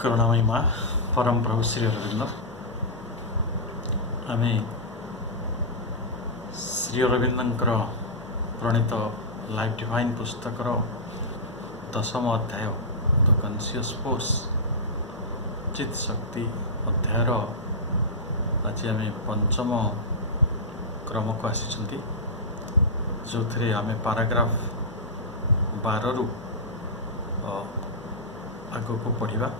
करुणामयी माँ परम प्रभु श्री अरविंद आम श्री अरविंदर प्रणीत लाइफ डिवाइन पुस्तकर 10म अध्याय द कॉन्शियस फोर्स चित शक्ति अध्यायर आज आम पंचम क्रम को आसी जो थे आम पाराग्राफ 12 रु आग को पढ़ा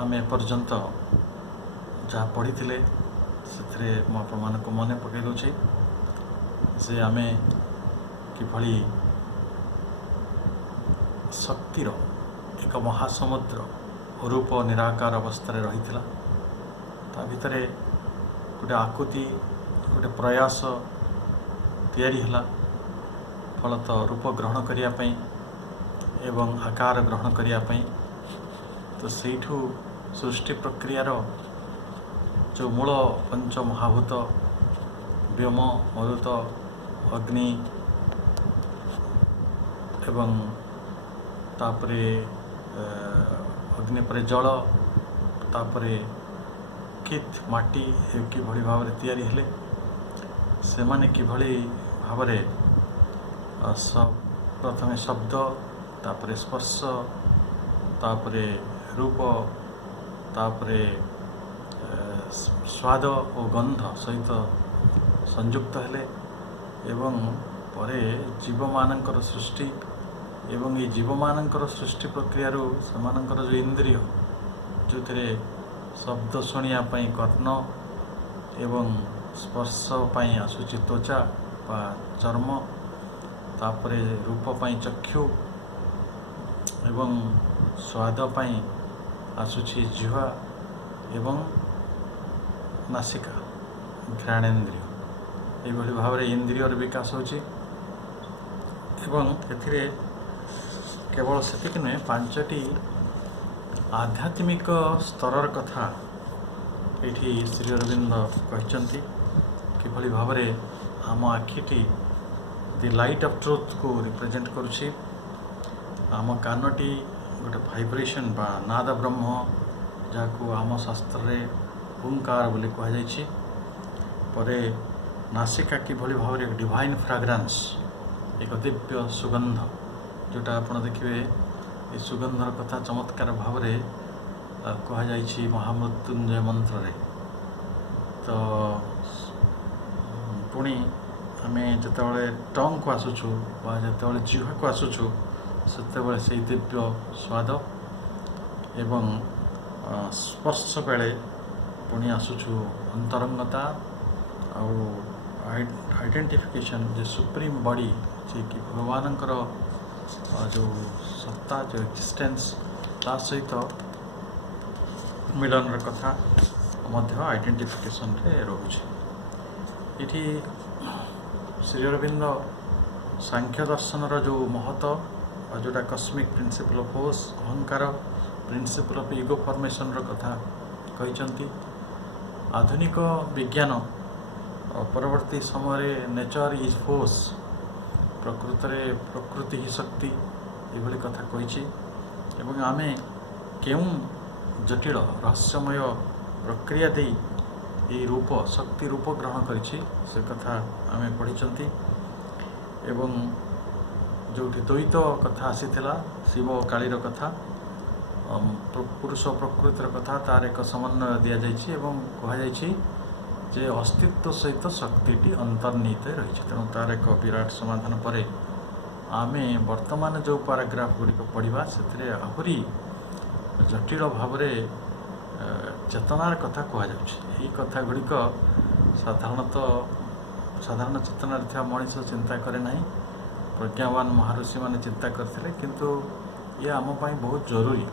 आम एपर्यंत जहाँ पढ़ी से आपण को मन पकई दूचे जे आम किभली शक्तिर एक महासमुद्र रूप निराकार अवस्था रही ता भितर गोटे आकुति गोटे प्रयास तैयारी हला फलत रूप ग्रहण करने एवं आकार ग्रहण करने तो सेठू सृष्टि प्रक्रियार जो मूल पंच महाभूत व्योम मरुत अग्नि एवं तापरे अग्नि पर जल तापरे कित माटी किभली भाव में तैयारी हेले से माने किभली भाव में प्रथमे शब्द तापरे स्पर्श तापरे रूप तापरे स्वाद और गंध सहित संयुक्त हेले एवं परे जीव मानकर सृष्टि एवं ये जीव मानकर सृष्टि प्रक्रिया सेमानकर जो इंद्रिय जो थे शब्द शुणा कर्ण एवं स्पर्श पाई आसूची त्वचा बा चर्म तापरे रूप पाई चक्षु एवं स्वाद पाई आसूची जिह्वा एवं नासिका घ्राणेन्द्रिय ये भाव में इंद्रियर विकास होची एवं एथिरे केवल सेतिक नुहे 5टी आध्यात्मिक स्तर कथा ये श्री अरविंद कहते किभली भाव में आम आखिटी दि लाइट ऑफ ट्रुथ को रिप्रेजेंट करुछि आम कानटी गोटे भाइब्रेशन बा नाद ब्रह्म जहाँ आम शास्त्र रे ओंकार बोली कहुई परे नासिका किभली भाव में डिवाइन फ्राग्रांस एक दिव्य सुगंध जोटा आप देखिए ये सुगंधर कथा चमत्कार भाव में कहुई महामृत्युंजय मंत्र रे तो पुणी आम जिते टंग को आसुचु जो जिह्वा को आसुचु सेते से दिव्य स्वाद एवं स्पर्श बेले पुणी आसुचु अंतरंगता आइडेंटिफिकेशन जो सुप्रीम बॉडी जे कि भगवान जो सत्ता जो एक्जिस्टेंस ता सहित मिलन कथा मध्य आइडेंटिफिकेशन रे रोचे इठी श्री अरविंद सांख्य दर्शन जो महत्व और जोटा कस्मिक प्रिंसिपल ऑफ फोर्स अहंकार प्रिंसिपल ऑफ इगो फॉर्मेशन कथा कहते आधुनिक विज्ञान परवर्ती समय नेचर इज फोर्स प्रकृति ही शक्ति ये कथा कही एवं आमे केउं जटिल रहस्यमय प्रक्रिया दे ये रूप शक्ति रूप ग्रहण करिछि से कथा आमे पढ़ी एवं जो द्वैत कथा आसीथिला शिव कालीर कथा पुरुष प्रकृतिर कथा तार एक समन्वय दि जाइछि एवं कहुई जे अस्तित्व सहित शक्ति अंतर्निहित रही तेणु तार एक विराट समाधान पर आमे वर्तमान जो पाराग्राफ गुड़िक पढ़ा से आहरी जटिल भाव में चेतनार कथा कहुई कथा गुड़िक साधारण चेतनार था मनीष चिंता करे नहीं प्रज्ञावान महाऋषि माने चिंता करते किंतु ये आम बहुत जरूरी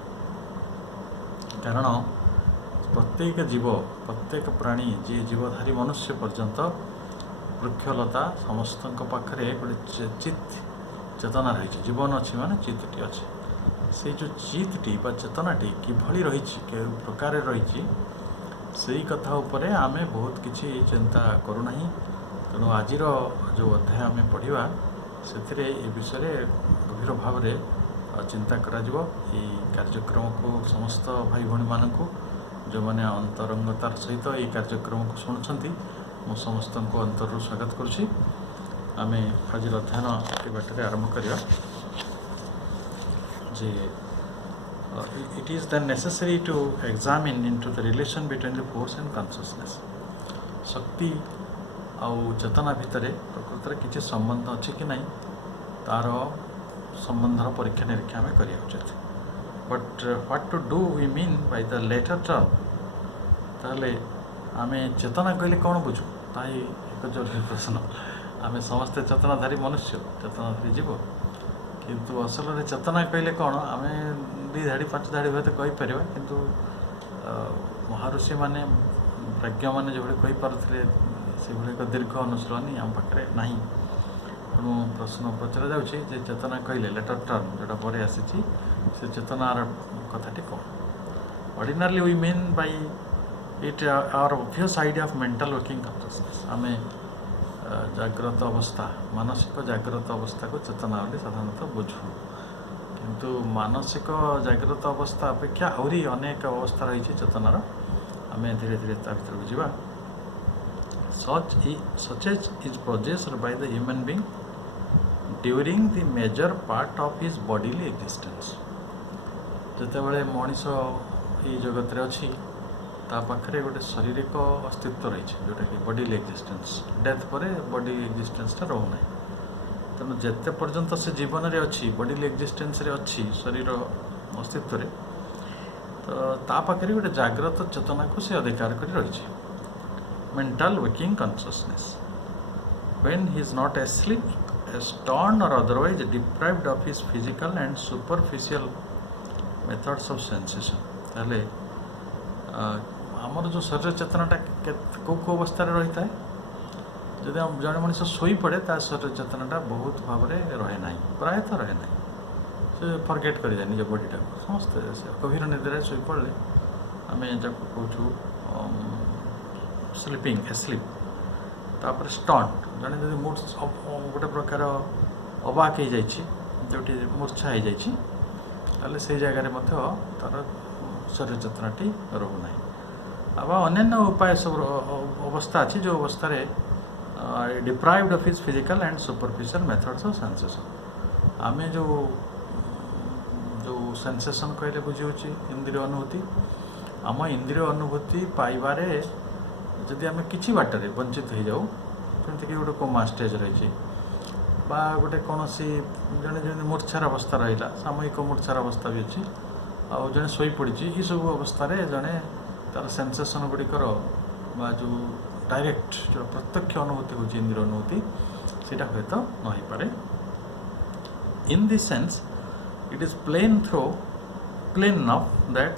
कारण प्रत्येक जीव प्रत्येक प्राणी जी जीवधारी मनुष्य पर्यंत वृक्षलता समस्त पाखे गोटे चित चेतना रही जीवन अच्छी माने चित्ती अच्छी से जो चित्ती चेतनाटी किभली रही प्रकार रही से कथा उपरे आमे बहुत किसी चिंता करूना तेणु आजिर जो अध्याय आम पढ़ा से विषय गभीर भाव में चिंता कराजिवो ये कार्यक्रम को समस्त भाई भौणी मानक जो मैंने अंतरंगतार सहित ये कार्यक्रम को शुणुंट मु समस्त को अंतर स्वागत करुच्ची आम आज अध्ययन ये बाटर आरंभ करवा जे it is then necessary to examine into the relation between the force and consciousness शक्ति आउ चेतना भितर प्रकृत में किसी संबंध अच्छी कि नहीं तार संबंधर परीक्षा निरीक्षा आम करिया उचित but what to do we mean by the latter term ताहले आम चेतना कहले कौन बुझू ताई एक जरूरी प्रश्न आम समस्ते चेतनाधारी मनुष्य चेतनाधारी जीव किंतु असल में चेतना कहले कौन आम 2 धाड़ी 5 धाड़ी हुए तो कहीपर किंतु महर्षि माने प्राज्ञ मैंने जो कही पारे से एक दीर्घ अनुशीलन आम पाखे ना तेणु प्रश्न पचरा जाऊँगी जे चेतना कहले लेटर टर्म जोटा पर आसी से चेतनार कथाटी कौन ordinarily we mean by it our obvious idea of mental working consciousness आम जाग्रत अवस्था मानसिक जाग्रत अवस्था को चेतना बोली साधारणतः बुझू किंतु मानसिक जाग्रत अवस्था अपेक्षा आहरी अनेक अवस्था रही चेतनार आम धीरे धीरे ता भर को जावा such as is possessed by the human being during the major part of his bodily existence जिते बड़े मनीष ये जगत रे अच्छी ता पाखरे गोटे शारीरिक अस्तित्व रही जोटा कि बॉडी एक्जिस्टेंस डेथ पर बॉडी एक्जिस्टेंसटा रोना तेणु जिते पर्यंत से जीवन रे अच्छी बॉडी एक्जिस्टेंस रे अच्छी शरीर अस्तित्व रे तो ता पाखरे गोटे जाग्रत चेतना को से अधिकार कर रही mental waking consciousness when he is not asleep stunned or otherwise deprived of his physical and superficial methods of sensation ताले आमर जो शरीर चेतनाटा कौ अवस्था रही था जदि जड़े मनीष शोई पड़े ता शरीर चेतनाटा बहुत भाव में रहे ना प्रायतः रहे ना से फरगेट कर जाए निज बॉडीटा समस्ते गभीर निद्रा शोई पड़े आम कहूँ स्लीपिंग एस्लीप तापर स्टंट जड़े जब गोटे प्रकार अबाक हो जो मूर्छा हो जाए से जगार तार शरीर चेतनाटी रोना अब अन्य उपाय सब अवस्था अच्छी जो अवस्था deprived of his physical and superficial methods of sensation आम जो सेंसेशन कहले बुझे इंद्रिय अनुभूति आम इंद्रिय अनुभूति पाइबारे जदि आम कि बाटर वंचित हो जाऊ जमीक गोटे कोमा स्टेज रही गोटे कौन जड़े जमी मूर्छार अवस्था रहा सामूहिक मूर्छार अवस्था भी अच्छी आउ जड़े शोई पड़ी ये सब अवस्था जड़े तार सेंसेशन गुड़िकर जो डायरेक्ट जो प्रत्यक्ष अनुभूति हूँ इंद्रिय अनुभूति सीटा हे तो नई पारे in this sense it is plain enough that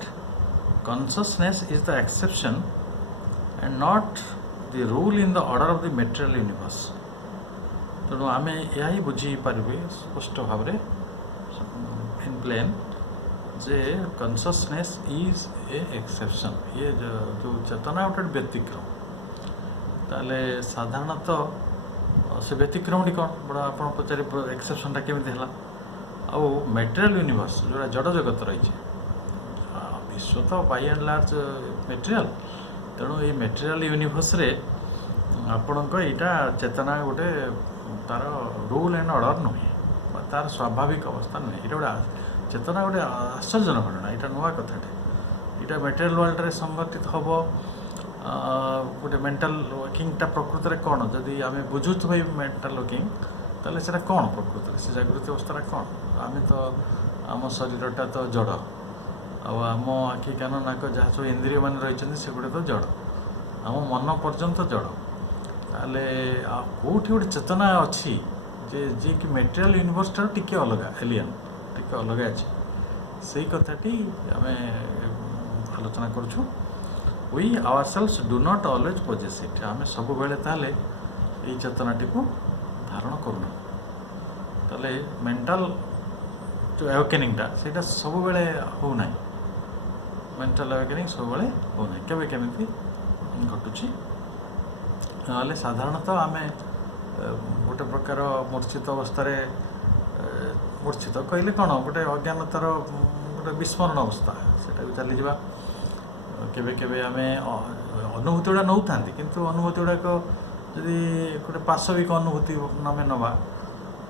consciousness is the exception and not the rule in the order of the material universe तेणु आम यही बुझी पारे स्पष्ट भाव में इन प्लेन जे कॉन्शियसनेस इज ए एक्सेप्शन ये जो चेतना गोटे व्यतिक्रम ताले साधारणतः से व्यतिक्रमटी कौन बड़ा आप पचारे एक्सेप्शनटा केमी है आउ मेटेरियल यूनिवर्स जोड़ा जड़ जगत रही विश्व तो बाय एंड लार्ज मेटेरियल तेणु ये मेटेरियल यूनिवर्स रे आपण यहाँ चेतना गोटे तार रूल एंड ऑर्डर नुहे तार स्वाभाविक अवस्था नुहे ये गोटे चेतना गोटे आश्चर्यजनक घटना यहाँ नुआ कथाटे यहाँ मेटेरियल वर्ल्ड रे संगठित हम गोटे मेंटल वर्किंगटा प्रकृत में कौन जदि आम बुझुत भाई मेंटल वर्किंग ताले से कौन प्रकृत से जागृति अवस्था कौन आम तो आम शरीरटा तो जड़ आम आखि कान नाक जहाँ सब इंद्रिय मान रही से गुड़े तो जड़ आम मन पर्यंत जड़ ताले कौटी गोटे चेतना अच्छी जे जी कि मेटेरियल यूनिवर्स ठार टिके अलग एलियन टिके अलग अच्छी से कथाटी आम आलोचना करुँ we ourselves do not always possess it आम सब बेले ताले ये चेतनाटी को धारण करूना ताले मेंटल जो एवकेनिंगटा से सब बेले हो ना मेंटल एवकेनिंग सब बेले हो ना केवे केमिति घटुची ना साधारणतः आम गोटे प्रकार मूर्छित अवस्था ମୂର୍ଚ୍ଛିତ କହିଲେ କ'ଣ ଗୋଟେ ଅଜ୍ଞାନତାର ଗୋଟେ ବିସ୍ମରଣ ଅବସ୍ଥା, ସେଇଟା ବି ଚାଲିଯିବା। କେବେ କେବେ ଆମେ ଅନୁଭୂତି ଗୁଡ଼ା ନେଉଥାନ୍ତି, କିନ୍ତୁ ଅନୁଭୂତି ଗୁଡ଼ାକ ଯଦି ଗୋଟେ ପାଶବିକ ଅନୁଭୂତି ଆମେ ନେବା,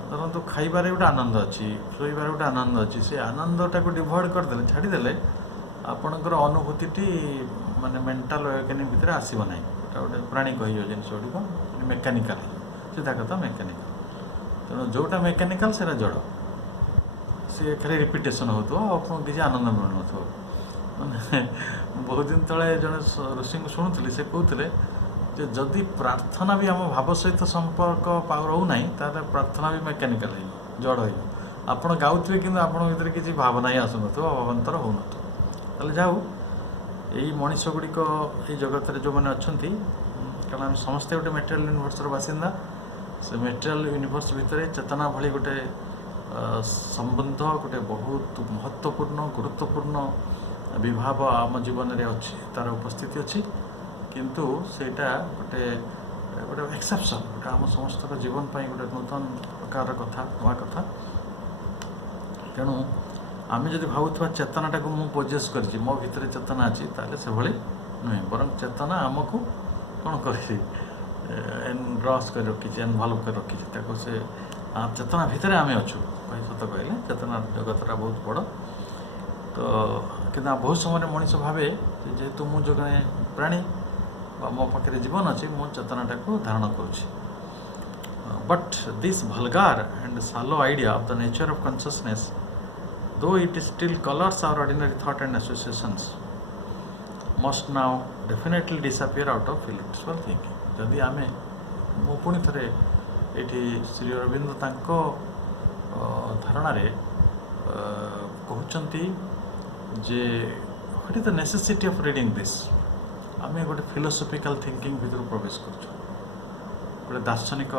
ଧରନ୍ତୁ ଖାଇବାରେ ଗୋଟେ ଆନନ୍ଦ ଅଛି, ଶୋଇବାରେ ଗୋଟେ ଆନନ୍ଦ ଅଛି, ସେ ଆନନ୍ଦଟାକୁ ଡିଭଏଡ଼ କରିଦେଲେ, ଛାଡ଼ିଦେଲେ ଆପଣଙ୍କର ଅନୁଭୂତିଟି ମାନେ ମେଣ୍ଟାଲ ୱେକେନିଂ ଭିତରେ ଆସିବ ନାହିଁ। ଏଇଟା ଗୋଟେ ପ୍ରାଣିକ ହେଇଯିବ ଜିନିଷ ଗୁଡ଼ିକ, ମେକାନିକାଲ ହେଇଯିବ, ସିଧା କଥା ମେକାନିକାଲ। ତେଣୁ ଯେଉଁଟା ମେକାନିକାଲ ସେଇଟା ଜଡ଼, ସିଏ ଖାଲି ରିପିଟେସନ୍ ହେଉଥିବ, ଆପଣଙ୍କୁ କିଛି ଆନନ୍ଦ ମିଳୁନଥିବ। ମାନେ ବହୁତ ଦିନ ତଳେ ଜଣେ ଋଷିଙ୍କୁ ଶୁଣୁଥିଲି, ସେ କହୁଥିଲେ ଯେ ଯଦି ପ୍ରାର୍ଥନା ବି ଆମ ଭାବ ସହିତ ସମ୍ପର୍କ ରହୁନାହିଁ, ତାହେଲେ ପ୍ରାର୍ଥନା ବି ମେକାନିକାଲ ହେଇଯିବ, ଜଡ଼ ହେଇଯିବ। ଆପଣ ଗାଉଥିବେ କିନ୍ତୁ ଆପଣଙ୍କ ଭିତରେ କିଛି ଭାବନା ହିଁ ଆସୁନଥିବ, ଅଭାବାନ୍ତର ହେଉନଥିବ। ତାହେଲେ ଯାଉ ଏଇ ମଣିଷ ଗୁଡ଼ିକ ଏଇ ଜଗତରେ ଯେଉଁମାନେ ଅଛନ୍ତି, କାରଣ ଆମେ ସମସ୍ତେ ଗୋଟେ ମେଟେରିଆଲ ୟୁନିଭର୍ସର ବାସିନ୍ଦା, ସେ ମେଟେରିଆଲ ୟୁନିଭର୍ସ ଭିତରେ ଚେତନା ଭଳି ଗୋଟେ ସମ୍ବନ୍ଧ, ଗୋଟେ ବହୁତ ମହତ୍ତ୍ୱପୂର୍ଣ୍ଣ ଗୁରୁତ୍ୱପୂର୍ଣ୍ଣ ବିଭାବ ଆମ ଜୀବନରେ ଅଛି, ତା'ର ଉପସ୍ଥିତି ଅଛି। କିନ୍ତୁ ସେଇଟା ଗୋଟେ ଏକ୍ସେପସନ୍, ଗୋଟେ ଆମ ସମସ୍ତଙ୍କ ଜୀବନ ପାଇଁ ଗୋଟେ ନୂତନ ପ୍ରକାରର କଥା, ନୂଆ କଥା। ତେଣୁ ଆମେ ଯଦି ଭାବୁଥିବା ଚେତନାଟାକୁ ମୁଁ ପୋଜେସ୍ କରିଛି, ମୋ ଭିତରେ ଚେତନା ଅଛି, ତାହେଲେ ସେଭଳି ନୁହେଁ। ବରଂ ଚେତନା ଆମକୁ କ'ଣ କରିଛି, ଏନଗ୍ରସ୍ କରି ରଖିଛି, ଏନଭଲ୍ଭ କରି ରଖିଛି। ତାକୁ ସେ ଚେତନା ଭିତରେ ଆମେ ଅଛୁ। ସତ କହିଲେ ଚେତନା ଜଗତଟା ବହୁତ ବଡ଼। ତ କିନ୍ତୁ ବହୁତ ସମୟରେ ମଣିଷ ଭାବେ ଯେହେତୁ ମୁଁ ଜଣେ ପ୍ରାଣୀ ବା ମୋ ପାଖରେ ଜୀବନ ଅଛି, ମୁଁ ଚେତନାଟାକୁ ଧାରଣ କରୁଛି। But this vulgar and shallow idea of the nature of consciousness, though it still colors our ordinary thought and associations, must now definitely disappear out of intellectual thinking. ଯଦି ଆମେ, ମୁଁ ପୁଣି ଥରେ ଏଠି ଶ୍ରୀ ଅରବିନ୍ଦ ତାଙ୍କ ଧାରଣାରେ କହୁଛନ୍ତି ଯେ what is the necessity of reading this. ଆମେ ଗୋଟେ ଫିଲୋସଫିକାଲ ଥିଙ୍କିଂ ଭିତରୁ ପ୍ରବେଶ କରୁଛୁ, ଗୋଟେ ଦାର୍ଶନିକ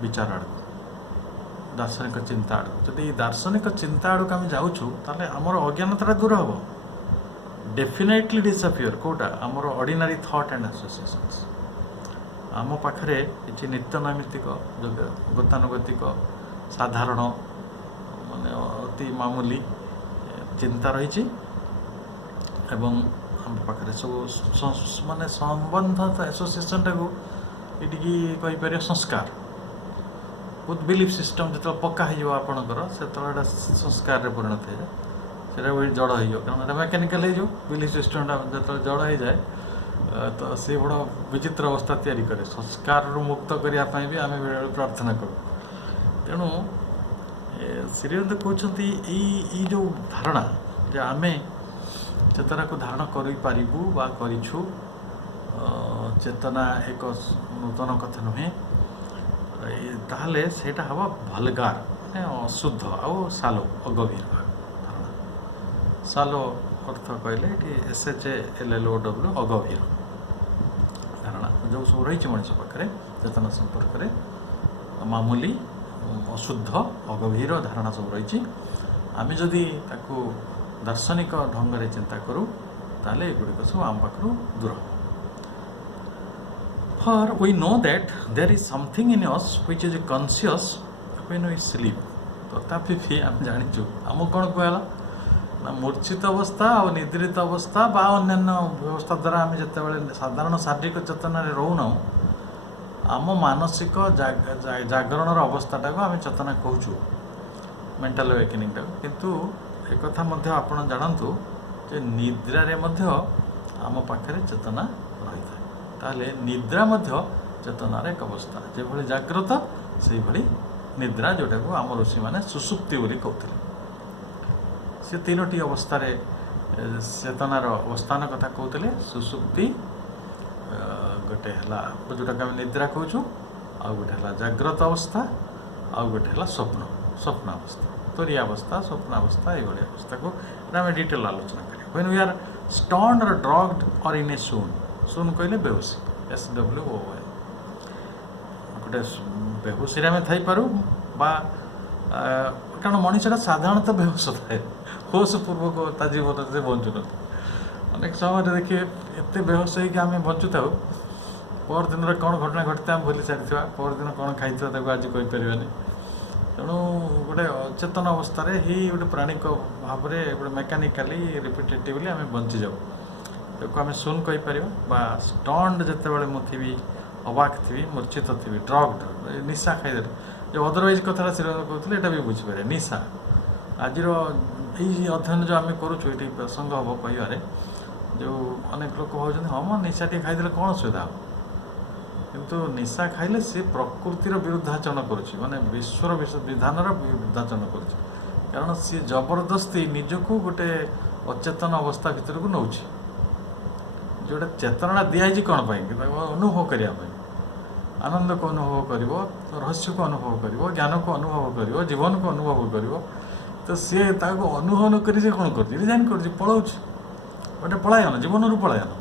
ବିଚାର ଆଡ଼କୁ, ଦାର୍ଶନିକ ଚିନ୍ତା ଆଡ଼କୁ। ଯଦି ଦାର୍ଶନିକ ଚିନ୍ତା ଆଡ଼କୁ ଆମେ ଯାଉଛୁ, ତାହେଲେ ଆମର ଅଜ୍ଞାନତାଟା ଦୂର ହେବ, ଡେଫିନେଟଲି ଡିସଆପିୟର। କେଉଁଟା? ଆମର ଅର୍ଡ଼ିନାରୀ ଥଟ୍ ଆଣ୍ଡ ଆସୋସିଏସନ୍ସ। ଆମ ପାଖରେ କିଛି ନିତ୍ୟ ନୈମିତ୍ତିକ, ଗତାନୁଗତିକ, ସାଧାରଣ, ମାନେ ଅତି ମାମୁଲି ଚିନ୍ତା ରହିଛି, ଏବଂ ଆମ ପାଖରେ ସବୁ ମାନେ ସମ୍ବନ୍ଧ ଆସୋସିଏସନ୍ଟାକୁ ଏଠିକି କହିପାରିବା ସଂସ୍କାର। ବହୁତ ବିଲିଫ୍ ସିଷ୍ଟମ୍ ଯେତେବେଳେ ପକ୍କା ହେଇଯିବ ଆପଣଙ୍କର, ସେତେବେଳେ ଏଇଟା ସଂସ୍କାରରେ ପରିଣତ ହେଇଯାଏ, ସେଇଟା ବି ଜଡ଼ ହେଇଯିବ, କାରଣ ଏଇଟା ମେକାନିକାଲ ହେଇଯିବ। ବିଲିଫ୍ ସିଷ୍ଟମ୍ଟା ଯେତେବେଳେ ଜଡ଼ ହେଇଯାଏ, ତ ସେ ବଡ଼ ବିଚିତ୍ର ଅବସ୍ଥା ତିଆରି କରେ। ସଂସ୍କାରରୁ ମୁକ୍ତ କରିବା ପାଇଁ ବି ଆମେ ବେଳେବେଳେ ପ୍ରାର୍ଥନା କରୁ। ତେଣୁ ଶ୍ରୀଅରବିନ୍ଦ କହୁଛନ୍ତି ଏଇ ଯେଉଁ ଧାରଣା ଯେ ଆମେ ଚେତନାକୁ ଧାରଣ କରିପାରିବୁ ବା କରିଛୁ, ଚେତନା ଏକ ନୂତନ କଥା ନୁହେଁ, ତାହେଲେ ସେଇଟା ହେବ ଭଲଗାର, ମାନେ ଅଶୁଦ୍ଧ ଆଉ ସାଲୋ, ଅଗଭୀର ଧାରଣା। ସାଲୋ ଅର୍ଥ କହିଲେ ଏଠି SHALLOW, ଅଗଭୀର ଧାରଣା ଯେଉଁ ସବୁ ରହିଛି ମଣିଷ ପାଖରେ ଚେତନା ସମ୍ପର୍କରେ, ମାମୁଲି, ଅଶୁଦ୍ଧ, ଅଗଭୀର ଧାରଣା ସବୁ ରହିଛି। ଆମେ ଯଦି ତାକୁ ଦାର୍ଶନିକ ଢଙ୍ଗରେ ଚିନ୍ତା କରୁ, ତାହେଲେ ଏଗୁଡ଼ିକ ସବୁ ଆମ ପାଖରୁ ଦୂର ହେବ। For we know that there is something in us which is conscious when we sleep. ତଥାପି ବି ଆମେ ଜାଣିଛୁ, ଆମକୁ କ'ଣ କୁହାଗଲା ନା ମୂର୍ଚ୍ଛିତ ଅବସ୍ଥା ଆଉ ନିଦ୍ରିତ ଅବସ୍ଥା ବା ଅନ୍ୟାନ୍ୟ ବ୍ୟବସ୍ଥା ଦ୍ୱାରା ଆମେ ଯେତେବେଳେ ସାଧାରଣ ଶାରୀରିକ ଚେତନାରେ ରହୁନାହୁଁ, ଆମ ମାନସିକ ଜାଗରଣର ଅବସ୍ଥାଟାକୁ ଆମେ ଚେତନା କହୁଛୁ, ମେଣ୍ଟାଲ ୱେକେନିଂଟାକୁ। କିନ୍ତୁ ଏକଥା ମଧ୍ୟ ଆପଣ ଜାଣନ୍ତୁ ଯେ ନିଦ୍ରାରେ ମଧ୍ୟ ଆମ ପାଖରେ ଚେତନା ରହିଥାଏ। ତାହେଲେ ନିଦ୍ରା ମଧ୍ୟ ଚେତନାର ଏକ ଅବସ୍ଥା, ଯେଭଳି ଜାଗ୍ରତ ସେଇଭଳି ନିଦ୍ରା, ଯେଉଁଟାକୁ ଆମ ଋଷିମାନେ ସୁଷୁପ୍ତି ବୋଲି କହୁଥିଲେ। ସେ ତିନୋଟି ଅବସ୍ଥାରେ ଚେତନାର ଅବସ୍ଥାନ କଥା କହୁଥିଲେ। ସୁଷୁପ୍ତି ଗୋଟେ ହେଲା ଯେଉଁଟାକୁ ଆମେ ନିଦ୍ରା କହୁଛୁ, ଆଉ ଗୋଟେ ହେଲା ଜାଗ୍ରତ ଅବସ୍ଥା, ଆଉ ଗୋଟେ ହେଲା ସ୍ୱପ୍ନାବସ୍ଥା, ତୋରିଆବସ୍ଥା, ସ୍ୱପ୍ନାବସ୍ଥା, ଏଇଭଳି ଅବସ୍ଥାକୁ ଆମେ ଡିଟେଲ ଆଲୋଚନା କରିବା। when we are stunned or drugged or in a ଶୂନ କହିଲେ ବେହୋସି, SWOY, ଗୋଟେ ବେହୋସିରେ ଆମେ ଥାଇପାରୁ, ବା କାରଣ ମଣିଷଟା ସାଧାରଣତଃ ବେହୋସ ଥାଏ, ହୋସ ପୂର୍ବକ ତା ଜୀବନରେ ସେ ବଞ୍ଚୁନଥାଏ। ଅନେକ ସମୟରେ ଦେଖିବେ ଏତେ ବେହୋସ ହେଇକି ଆମେ ବଞ୍ଚୁଥାଉ, ପରଦିନରେ କ'ଣ ଘଟଣା ଘଟିଥାଏ ଆମେ ଭୁଲି ସାରିଥିବା, ପରଦିନ କ'ଣ ଖାଇଥିବା ତାକୁ ଆଜି କହିପାରିବାନି। ତେଣୁ ଗୋଟେ ଅଚେତନ ଅବସ୍ଥାରେ ହିଁ ଗୋଟେ ପ୍ରାଣିକ ଭାବରେ ଗୋଟେ ମେକାନିକାଲି ରିପିଟେଟିଭଲି ଆମେ ବଞ୍ଚିଯାଉ। ତାକୁ ଆମେ ଶୂନ କହିପାରିବା ବା ଷ୍ଟଣ୍ଡ ଯେତେବେଳେ ମୁଁ ଥିବି, ଅବାକ୍ ଥିବି, ମୂର୍ଚ୍ଛିତ ଥିବି, ଡ୍ରଗ୍ଡ, ନିଶା ଖାଇଦେଲେ, ଯେଉଁ ଅଦରୱାଇଜ୍ କଥାଟା ଶ୍ରୀରଙ୍ଗ କହୁଥିଲେ ଏଇଟା ବି ବୁଝିପାରିବେ। ନିଶା ଆଜିର ଏଇ ଅଧ୍ୟୟନ ଯେଉଁ ଆମେ କରୁଛୁ, ଏଠି ପ୍ରସଙ୍ଗ ହେବ କହିବାରେ, ଯେଉଁ ଅନେକ ଲୋକ ଭାବୁଛନ୍ତି ହଁ ମ ନିଶା ଟିକେ ଖାଇଦେଲେ କ'ଣ ଅସୁବିଧା ହେବ, କିନ୍ତୁ ନିଶା ଖାଇଲେ ସେ ପ୍ରକୃତିର ବିରୁଦ୍ଧାଚରଣ କରୁଛି, ମାନେ ବିଶ୍ୱର ବିଧାନର ବିରୁଦ୍ଧାଚରଣ କରୁଛି। କାରଣ ସିଏ ଜବରଦସ୍ତି ନିଜକୁ ଗୋଟେ ଅଚେତନ ଅବସ୍ଥା ଭିତରକୁ ନେଉଛି। ଯେଉଁଟା ଚେତନା ଦିଆହେଇଛି କ'ଣ ପାଇଁ, ତାକୁ ଅନୁଭବ କରିବା ପାଇଁ, ଆନନ୍ଦକୁ ଅନୁଭବ କରିବ, ରହସ୍ୟକୁ ଅନୁଭବ କରିବ, ଜ୍ଞାନକୁ ଅନୁଭବ କରିବ, ଜୀବନକୁ ଅନୁଭବ କରିବ। ତ ସିଏ ତାକୁ ଅନୁଭବ ନ କରି ସେ କ'ଣ କରୁଛି, ରିଜାଇନ୍ କରୁଛି, ପଳାଉଛି, ଗୋଟେ ପଳାୟନ, ଜୀବନରୁ ପଳାୟନ।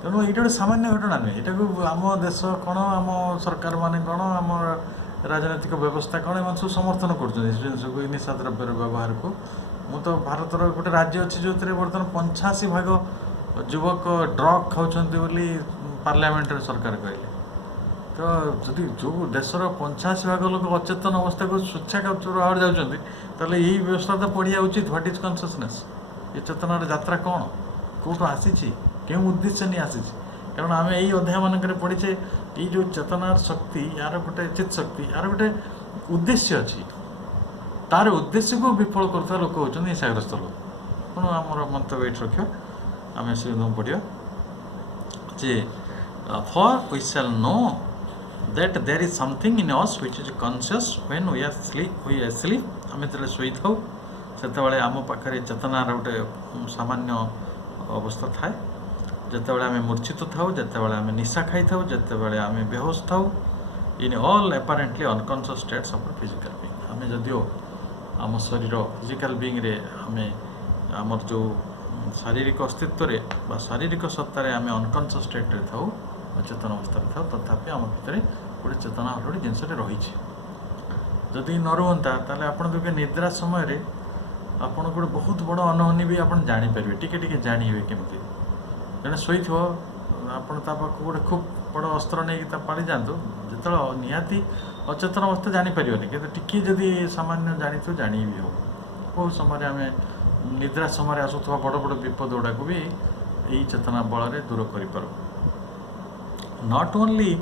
ତେଣୁ ଏଇଟା ଗୋଟେ ସାମାନ୍ୟ ଘଟଣା ନୁହେଁ। ଏଇଟାକୁ ଆମ ଦେଶ କ'ଣ, ଆମ ସରକାରମାନେ କ'ଣ, ଆମ ରାଜନୈତିକ ବ୍ୟବସ୍ଥା କ'ଣ, ଏମାନେ ସବୁ ସମର୍ଥନ କରୁଛନ୍ତି ଜିନିଷକୁ, ଏଇ ନିଶା ଦ୍ରବ୍ୟର ବ୍ୟବହାରକୁ। ମୁଁ ତ ଭାରତର ଗୋଟେ ରାଜ୍ୟ ଅଛି ଯେଉଁଥିରେ ବର୍ତ୍ତମାନ 85% ଯୁବକ ଡ୍ରଗ୍ ଖାଉଛନ୍ତି ବୋଲି ପାର୍ଲାମେଣ୍ଟରେ ସରକାର କହିଲେ। ତ ଯଦି ଯେଉଁ ଦେଶର 85% ଲୋକ ଅଚେତନ ଅବସ୍ଥାକୁ ସ୍ୱଚ୍ଛାଚାର ଭାବରେ ଯାଉଛନ୍ତି, ତାହେଲେ ଏଇ ବ୍ୟବସ୍ଥା ତ ପଢ଼ିବା ଉଚିତ। ହ୍ୱାଟ୍ ଇଜ୍ କନସିୟସନେସ୍, ଏ ଚେତନାର ଯାତ୍ରା କ'ଣ, କେଉଁଠୁ ଆସିଛି, କେଉଁ ଉଦ୍ଦେଶ୍ୟ ନେଇ ଆସିଛି। କାରଣ ଆମେ ଏଇ ଅଧ୍ୟାୟମାନଙ୍କରେ ପଢ଼ିଛେ ଏଇ ଯେଉଁ ଚେତନାର ଶକ୍ତି, ୟାର ଗୋଟେ ଚିତ୍ ଶକ୍ତି, ୟାର ଗୋଟେ ଉଦ୍ଦେଶ୍ୟ ଅଛି। ତାର ଉଦ୍ଦେଶ୍ୟକୁ ବିଫଳ କରୁଥିବା ଲୋକ ହେଉଛନ୍ତି ନିଶାଗ୍ରସ୍ତ ଲୋକ। ତେଣୁ ଆମର ମନ୍ତବ୍ୟ ଏଇଠି ରଖିବା, ଆମେ ସେ ପଢ଼ିବା ଯେ for we shall know that there is something in us which is conscious when we are asleep। ଆମେ ଯେତେବେଳେ ଶୋଇଥାଉ ସେତେବେଳେ ଆମ ପାଖରେ ଚେତନାର ଗୋଟେ ସାମାନ୍ୟ ଅବସ୍ଥା ଥାଏ। ଯେତେବେଳେ ଆମେ ମୂର୍ଚ୍ଛିତ ଥାଉ, ଯେତେବେଳେ ଆମେ ନିଶା ଖାଇଥାଉ, ଯେତେବେଳେ ଆମେ ବେହୋସ ଥାଉ, in all apparently unconscious states of physical being. ଆମେ ଯଦିଓ ଆମ ଶରୀର ଫିଜିକାଲ୍ ବିଙ୍ଗରେ ଆମେ ଆମର ଯେଉଁ ଶାରୀରିକ ଅସ୍ତିତ୍ୱରେ ବା ଶାରୀରିକ ସତ୍ତାରେ ଆମେ ଅନକନସିୟସ୍ ଷ୍ଟେଟ୍ରେ ଥାଉ, ଅଚେତନ ଅବସ୍ଥାରେ ଥାଉ, ତଥାପି ଆମ ଭିତରେ ଗୋଟେ ଚେତନା ଗୋଟେ ଜିନିଷଟେ ରହିଛି। ଯଦି ନ ରୁହନ୍ତା ତାହେଲେ ଆପଣ ଦେଖିବେ ନିଦ୍ରା ସମୟରେ ଆପଣଙ୍କୁ ଗୋଟେ ବହୁତ ବଡ଼ ଅନୁଭୂତି ବି ଆପଣ ଜାଣିପାରିବେ, ଟିକେ ଟିକେ ଜାଣିବେ। କେମିତି ଜଣେ ଶୋଇଥିବ, ଆପଣ ତା ପାଖକୁ ଗୋଟେ ଖୁବ୍ ବଡ଼ ଅସ୍ତ୍ର ନେଇକି ତା ପାଳି ଯାଆନ୍ତୁ, ଯେତେବେଳେ ନିହାତି ଅଚେତନ ଅବସ୍ଥା ଜାଣିପାରିବନି, କିନ୍ତୁ ଟିକିଏ ଯଦି ସାମାନ୍ୟ ଜାଣିଥିବ ଜାଣି ବି ହେବ। ବହୁତ ସମୟରେ ଆମେ ନିଦ୍ରା ସମୟରେ ଆସୁଥିବା ବଡ଼ ବଡ଼ ବିପଦ ଗୁଡ଼ାକୁ ବି ଏଇ ଚେତନା ବଳରେ ଦୂର କରିପାରୁ। Not only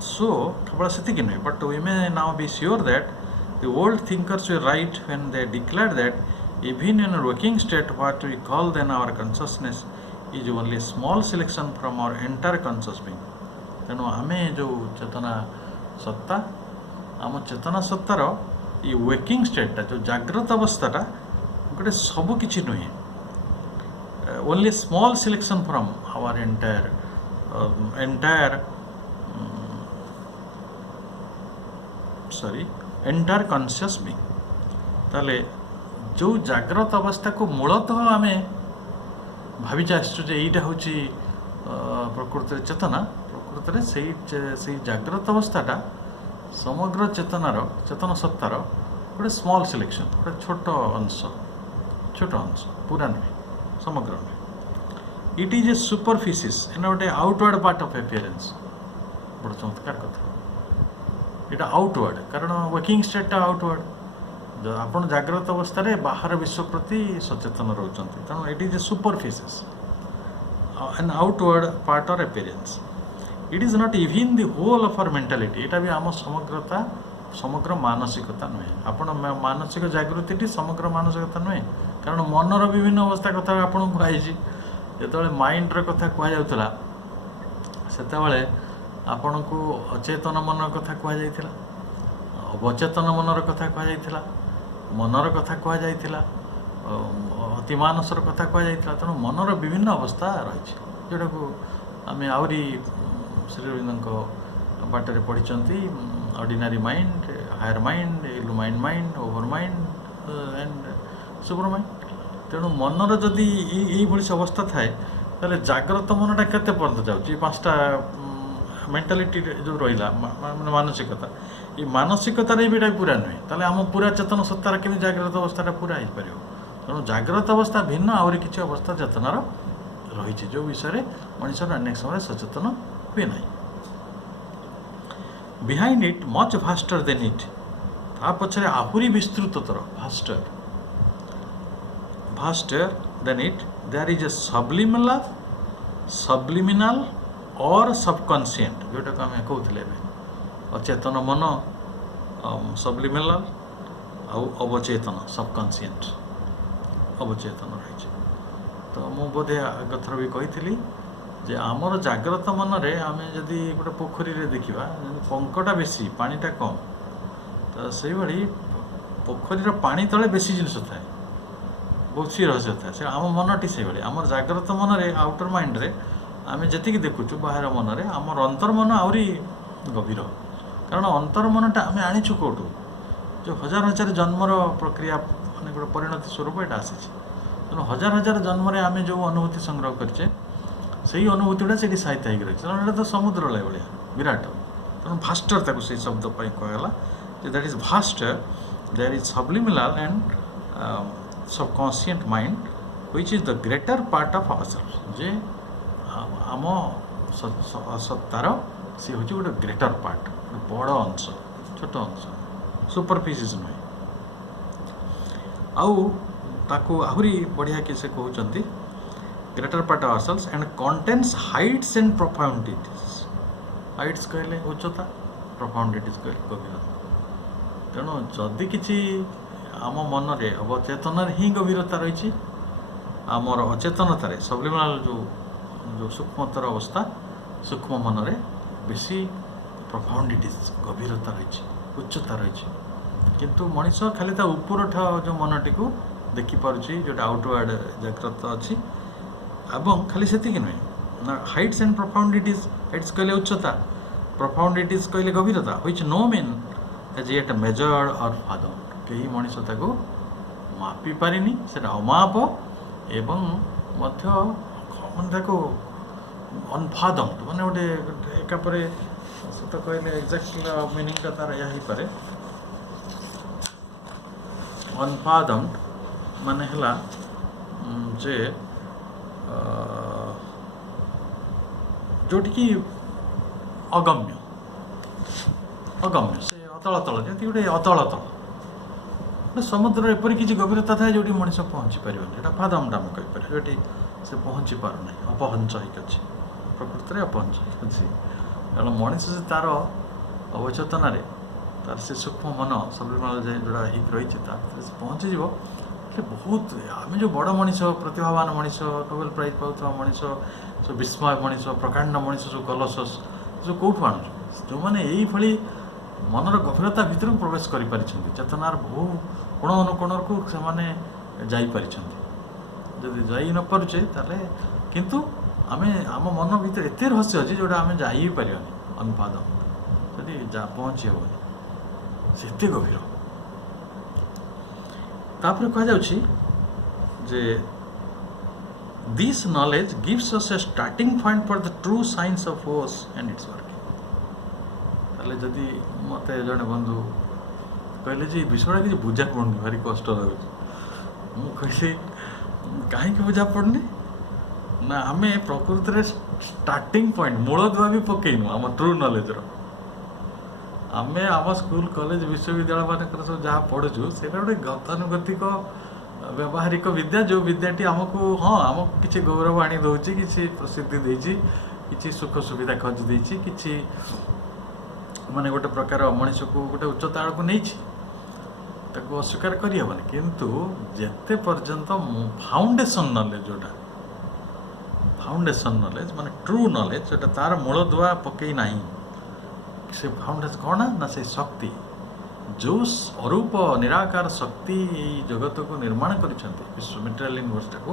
so, କେବଳ ସେତିକି ନୁହେଁ, but we may now be sure that the old thinkers were right when they declared that even in a waking state what we call then our consciousness is only a small selection from our entire conscious being। ତେଣୁ ଆମେ ଯେଉଁ ଚେତନା ସତ୍ତା, ଆମ ଚେତନା ସତ୍ତାର ଏଇ waking ଷ୍ଟେଟ୍ଟା, ଯେଉଁ ଜାଗ୍ରତ ଅବସ୍ଥାଟା ଗୋଟେ ସବୁ କିଛି ନୁହେଁ, only a small selection from our entire conscious being। ତାହେଲେ ଯେଉଁ ଜାଗ୍ରତ ଅବସ୍ଥାକୁ ମୂଳତଃ ଆମେ ଭାବିକି ଆସିଛୁ ଯେ ଏଇଟା ହେଉଛି ପ୍ରକୃତିରେ ଚେତନା, ପ୍ରକୃତରେ ସେଇ ଜାଗ୍ରତ ଅବସ୍ଥାଟା ସମଗ୍ର ଚେତନ ସତ୍ତାର ଗୋଟେ ସ୍ମଲ୍ ସିଲେକ୍ସନ୍, ଗୋଟେ ଛୋଟ ଅଂଶ, ପୁରା ନୁହେଁ, ସମଗ୍ର ନୁହେଁ। ଇଟ୍ ଇଜ୍ ଏ ସୁପରଫିସିସ୍, ଏଇଟା ଗୋଟେ ଆଉଟୱାର୍ଡ଼ ପାର୍ଟ ଅଫ୍ ଆପିୟରେନ୍ସ। ବଡ଼ ଚମତ୍କାର କଥା, ଏଇଟା ଆଉଟୱାର୍ଡ଼, କାରଣ ୱାର୍କିଂ ଷ୍ଟେଟ୍ଟା ଆଉଟୱାର୍ଡ଼। ଆପଣ ଜାଗ୍ରତ ଅବସ୍ଥାରେ ବାହାର ବିଶ୍ୱ ପ୍ରତି ସଚେତନ ରହୁଛନ୍ତି, ତେଣୁ it is a superficies, an outward part or appearance। It is not even the whole of our mentality। ଏଇଟା ବି ଆମ ସମଗ୍ର ମାନସିକତା ନୁହେଁ। ଆପଣ ମାନସିକ ଜାଗୃତିଟି ସମଗ୍ର ମାନସିକତା ନୁହେଁ, କାରଣ ମନର ବିଭିନ୍ନ ଅବସ୍ଥା କଥା ଆପଣଙ୍କୁ କୁହାଯାଇଛି। ଯେତେବେଳେ ମାଇଣ୍ଡର କଥା କୁହାଯାଉଥିଲା, ସେତେବେଳେ ଆପଣଙ୍କୁ ଅଚେତନ ମନର କଥା କୁହାଯାଇଥିଲା, ଅବଚେତନ ମନର କଥା କୁହାଯାଇଥିଲା, ମନର କଥା କୁହାଯାଇଥିଲା, ଅତିମାନସର କଥା କୁହାଯାଇଥିଲା। ତେଣୁ ମନର ବିଭିନ୍ନ ଅବସ୍ଥା ରହିଛି, ଯେଉଁଟାକୁ ଆମେ ଆହୁରି ଶ୍ରୀଅରବିନ୍ଦଙ୍କ ବାଟରେ ପଢ଼ିଛନ୍ତି। Ordinary mind, higher mind, illumine mind, over mind and super mind. ତେଣୁ ମନର ଯଦି ଏଇଭଳି ଅବସ୍ଥା ଥାଏ, ତାହେଲେ ଜାଗ୍ରତ ମନଟା କେତେ ପର୍ଯ୍ୟନ୍ତ ଯାଉଛି? ଏ ପାଞ୍ଚଟା ମେଣ୍ଟାଲିଟି ଯେଉଁ ରହିଲା, ମାନେ ମାନସିକତା, এই ମାନସିକତାରେ ବି ଏଇଟା ପୁରା ନୁହେଁ। ତାହେଲେ ଆମ ପୁରା ଚେତନ ସତ୍ତାର କେମିତି ଜାଗ୍ରତ ଅବସ୍ଥାଟା ପୁରା ହେଇପାରିବ? ତେଣୁ ଜାଗ୍ରତ ଅବସ୍ଥା ଭିନ୍ନ ଆହୁରି କିଛି ଅବସ୍ଥା ଚେତନାର ରହିଛି, ଯେଉଁ ବିଷୟରେ ମଣିଷର ଅନେକ ସମୟରେ ସଚେତନ ହୁଏ ନାହିଁ। behind it much vaster than it, ତା ପଛରେ ଆହୁରି ବିସ୍ତୃତତର, vaster than it, there is a subliminal or subconscient, ଯୋଉଟାକୁ ଆମେ କହୁଥିଲେ ଏବେ ଅଚେତନ ମନ, subliminal ଆଉ ଅବଚେତନ ସବକନସିଏଣ୍ଟ, ଅବଚେତନ ରହିଛି। ତ ମୁଁ ବୋଧେ ଆଗଥର ବି କହିଥିଲି ଯେ ଆମର ଜାଗ୍ରତ ମନରେ ଆମେ ଯଦି ଗୋଟେ ପୋଖରୀରେ ଦେଖିବା ପଙ୍କଟା ବେଶୀ ପାଣିଟା କମ୍, ତ ସେଇଭଳି ପୋଖରୀର ପାଣି ତଳେ ବେଶୀ ଜିନିଷ ଥାଏ, ବହୁତ ସି ରହସ୍ୟ ଥାଏ। ସେ ଆମ ମନଟି ସେଇଭଳି, ଆମର ଜାଗ୍ରତ ମନରେ ଆଉଟର ମାଇଣ୍ଡରେ ଆମେ ଯେତିକି ଦେଖୁଛୁ ବାହାର ମନରେ, ଆମର ଅନ୍ତର୍ମନ ଆହୁରି ଗଭୀର। କାରଣ ଅନ୍ତର୍ମନଟା ଆମେ ଆଣିଛୁ କେଉଁଠୁ, ଯେଉଁ ହଜାର ହଜାର ଜନ୍ମର ପ୍ରକ୍ରିୟା, ମାନେ ଗୋଟେ ପରିଣତି ସ୍ୱରୂପ ଏଇଟା ଆସିଛି। ତେଣୁ ହଜାର ହଜାର ଜନ୍ମରେ ଆମେ ଯେଉଁ ଅନୁଭୂତି ସଂଗ୍ରହ କରିଛେ ସେଇ ଅନୁଭୂତିଟା ସେଇଠି ସାହିତ୍ୟ ହେଇକି ରହିଛି। କାରଣ ଏଇଟା ତ ସମୁଦ୍ର ଲୟ ଭଳିଆ ବିରାଟ। ତେଣୁ ଭାଷ୍ଟର ତାକୁ ସେଇ ଶବ୍ଦ ପାଇଁ କୁହାଗଲା ଯେ that is vaster, there is subliminal and subconscient mind which is the greater part of ourself, ଯେ ଆମ ସତ୍ତାର ସିଏ ହେଉଛି ଗୋଟେ ଗ୍ରେଟର ପାର୍ଟ, ଗୋଟେ ବଡ଼ ଅଂଶ, ଛୋଟ ଅଂଶ, ସୁପରଫିସିସ୍ ନୁହେଁ। ଆଉ ତାକୁ ଆହୁରି ବଢ଼ିଆକି ସେ କହୁଛନ୍ତି greater part of ourself and contains heights and profundities. Heights କହିଲେ ଉଚ୍ଚତା, ପ୍ରଫାଉଣ୍ଡିଟିଜ୍ କହିଲେ ଗଭୀରତା। ତେଣୁ ଯଦି କିଛି ଆମ ମନରେ ଅବଚେତନରେ ହିଁ ଗଭୀରତା ରହିଛି, ଆମର ଅଚେତନତାରେ ସବଲିମିନାଲ ଯେଉଁ ସୂକ୍ଷ୍ମତର ଅବସ୍ଥା, ସୂକ୍ଷ୍ମ ମନରେ ବେଶୀ ପ୍ରଫାଉଣ୍ଡିଟିଜ୍ ଗଭୀରତା ରହିଛି, ଉଚ୍ଚତା ରହିଛି। କିନ୍ତୁ ମଣିଷ ଖାଲି ତା ଉପରଠା ଯେଉଁ ମନଟିକୁ ଦେଖିପାରୁଛି, ଯେଉଁଟା ଆଉଟୱାର୍ଡ ଜାଗ୍ରତ ଅଛି, ଏବଂ ଖାଲି ସେତିକି ନୁହେଁ ନା, ହାଇଟ୍ସ ଆଣ୍ଡ ପ୍ରଫାଉଣ୍ଡିଟିଜ୍, ହାଇଟ୍ସ କହିଲେ ଉଚ୍ଚତା, ପ୍ରଫାଉଣ୍ଡିଟିଜ୍ କହିଲେ ଗଭୀରତା, which no man has yet measured or fathomed. କେହି ମଣିଷ ତାକୁ ମାପି ପାରିନି, ସେଟା ଅମାପ ଏବଂ ମଧ୍ୟ ମାନେ ତାକୁ ଅନଫାଦମ୍ଡ, ମାନେ ଗୋଟେ ଏକା ପରେ ସତ କହିଲେ ଏକ୍ଜାକ୍ଟ ମିନିଂଟା ତାର ଏହା ହେଇପାରେ। ଅନଫାଦମ୍ଡ ମାନେ ହେଲା ଯେ ଯେଉଁଠିକି ଅଗମ୍ୟ, ସେ ଅତଳ ତଳ, ଯେମିତି ଗୋଟେ ଅତଳ ତଳ, ଗୋଟେ ସମୁଦ୍ରର ଏପରି କିଛି ଗଭୀରତା ଥାଏ ଯେଉଁଠି ମଣିଷ ପହଞ୍ଚି ପାରିବନି, ସେଇଟା ଫାଦମ୍ଡ ଆମେ କହିପାରିବା, ଯେଉଁଠି ସେ ପହଞ୍ଚି ପାରୁନାହିଁ, ଅପହଞ୍ଚ ହେଇକି ଅଛି, ପ୍ରକୃତରେ ଅପହଞ୍ଚ ହେଇକି ଅଛି। କାରଣ ମଣିଷ ସେ ତା'ର ଅବଚେତନାରେ ତାର ସେ ସୂକ୍ଷ୍ମ ମନ ସବଲିମିନାଲ ଯେଉଁଟା ହେଇକି ରହିଛି, ତା ଭିତରେ ସେ ପହଞ୍ଚିଯିବ। ହେଲେ ବହୁତ ଆମେ ଯେଉଁ ବଡ଼ ମଣିଷ, ପ୍ରତିଭାବାନ ମଣିଷ, ନୋବେଲ ପ୍ରାଇଜ୍ ପାଉଥିବା ମଣିଷ, ସବୁ ବିସ୍ମୟ ମଣିଷ, ପ୍ରକାଣ୍ଡ ମଣିଷ, ସବୁ କଲସସ୍, ସବୁ କେଉଁଠୁ ଆଣୁଛୁ? ଯେଉଁମାନେ ଏଇଭଳି ମନର ଗଭୀରତା ଭିତରକୁ ପ୍ରବେଶ କରିପାରିଛନ୍ତି, ଚେତନାର ବହୁ କୋଣ ଅନୁକୋଣକୁ ସେମାନେ ଯାଇପାରିଛନ୍ତି। ଯଦି ଯାଇ ନ ପାରୁଛେ ତାହେଲେ, କିନ୍ତୁ ଆମେ ଆମ ମନ ଭିତରେ ଏତେ ରହସ୍ୟ ଅଛି ଯେଉଁଟା ଆମେ ଯାଇ ବି ପାରିବାନି, ଅନଫାଦମ୍ଡ, ଯଦି ପହଞ୍ଚି ହେବନି, ସେ ଏତେ ଗଭୀର। ତାପରେ କୁହାଯାଉଛି ଯେ this knowledge gives us a starting point for the true science of force and its working. ତାହେଲେ ଯଦି ମୋତେ ଜଣେ ବନ୍ଧୁ କହିଲେ ଯେ ଏ ବିଷୟଟା କିଛି ବୁଝା ପଡ଼ୁନି, ଭାରି କଷ୍ଟ ଲାଗୁଛି, ମୁଁ କହିଲି କାହିଁକି ବୁଝା ପଡ଼ୁନି ନା, ଆମେ ପ୍ରକୃତରେ ଷ୍ଟାର୍ଟିଂ ପଏଣ୍ଟ, ମୂଳଦୁଆ ବି ପକେଇନୁ ଆମ ଟ୍ରୁ ନଲେଜର। ଆମେ ଆମ ସ୍କୁଲ, କଲେଜ, ବିଶ୍ୱବିଦ୍ୟାଳୟ ମାନଙ୍କର ସବୁ ଯାହା ପଢ଼ୁଛୁ ସେଇଟା ଗୋଟେ ଗତାନୁଗତିକ ବ୍ୟବହାରିକ ବିଦ୍ୟା, ଯେଉଁ ବିଦ୍ୟାଟି ଆମକୁ କିଛି ଗୌରବ ଆଣି ଦେଉଛି, କିଛି ପ୍ରସିଦ୍ଧି ଦେଇଛି, କିଛି ସୁଖ ସୁବିଧା ଖୋଜି ଦେଇଛି, କିଛି ମାନେ ଗୋଟେ ପ୍ରକାର ମଣିଷକୁ ଗୋଟେ ଉଚ୍ଚତା ଆଡ଼କୁ ନେଇଛି, ତାକୁ ଅସ୍ୱୀକାର କରିହେବନି। କିନ୍ତୁ ଯେତେ ପର୍ଯ୍ୟନ୍ତ ଫାଉଣ୍ଡେସନ୍ ନଲେଜ, ଯେଉଁଟା ଫାଉଣ୍ଡେସନ୍ ନଲେଜ ମାନେ ଟ୍ରୁ ନଲେଜ, ସେଇଟା ତା'ର ମୂଳଦୁଆ ପକେଇ ନାହିଁ, ସେ ଫାଉଣ୍ଡେସନ୍ କ'ଣ ନା, ସେ ଶକ୍ତି, ଯେଉଁ ଅରୂପ ନିରାକାର ଶକ୍ତି ଏଇ ଜଗତକୁ ନିର୍ମାଣ କରିଛନ୍ତି, ବିଶ୍ୱ ମେଟେରିଆଲ ୟୁନିଭର୍ସଟାକୁ,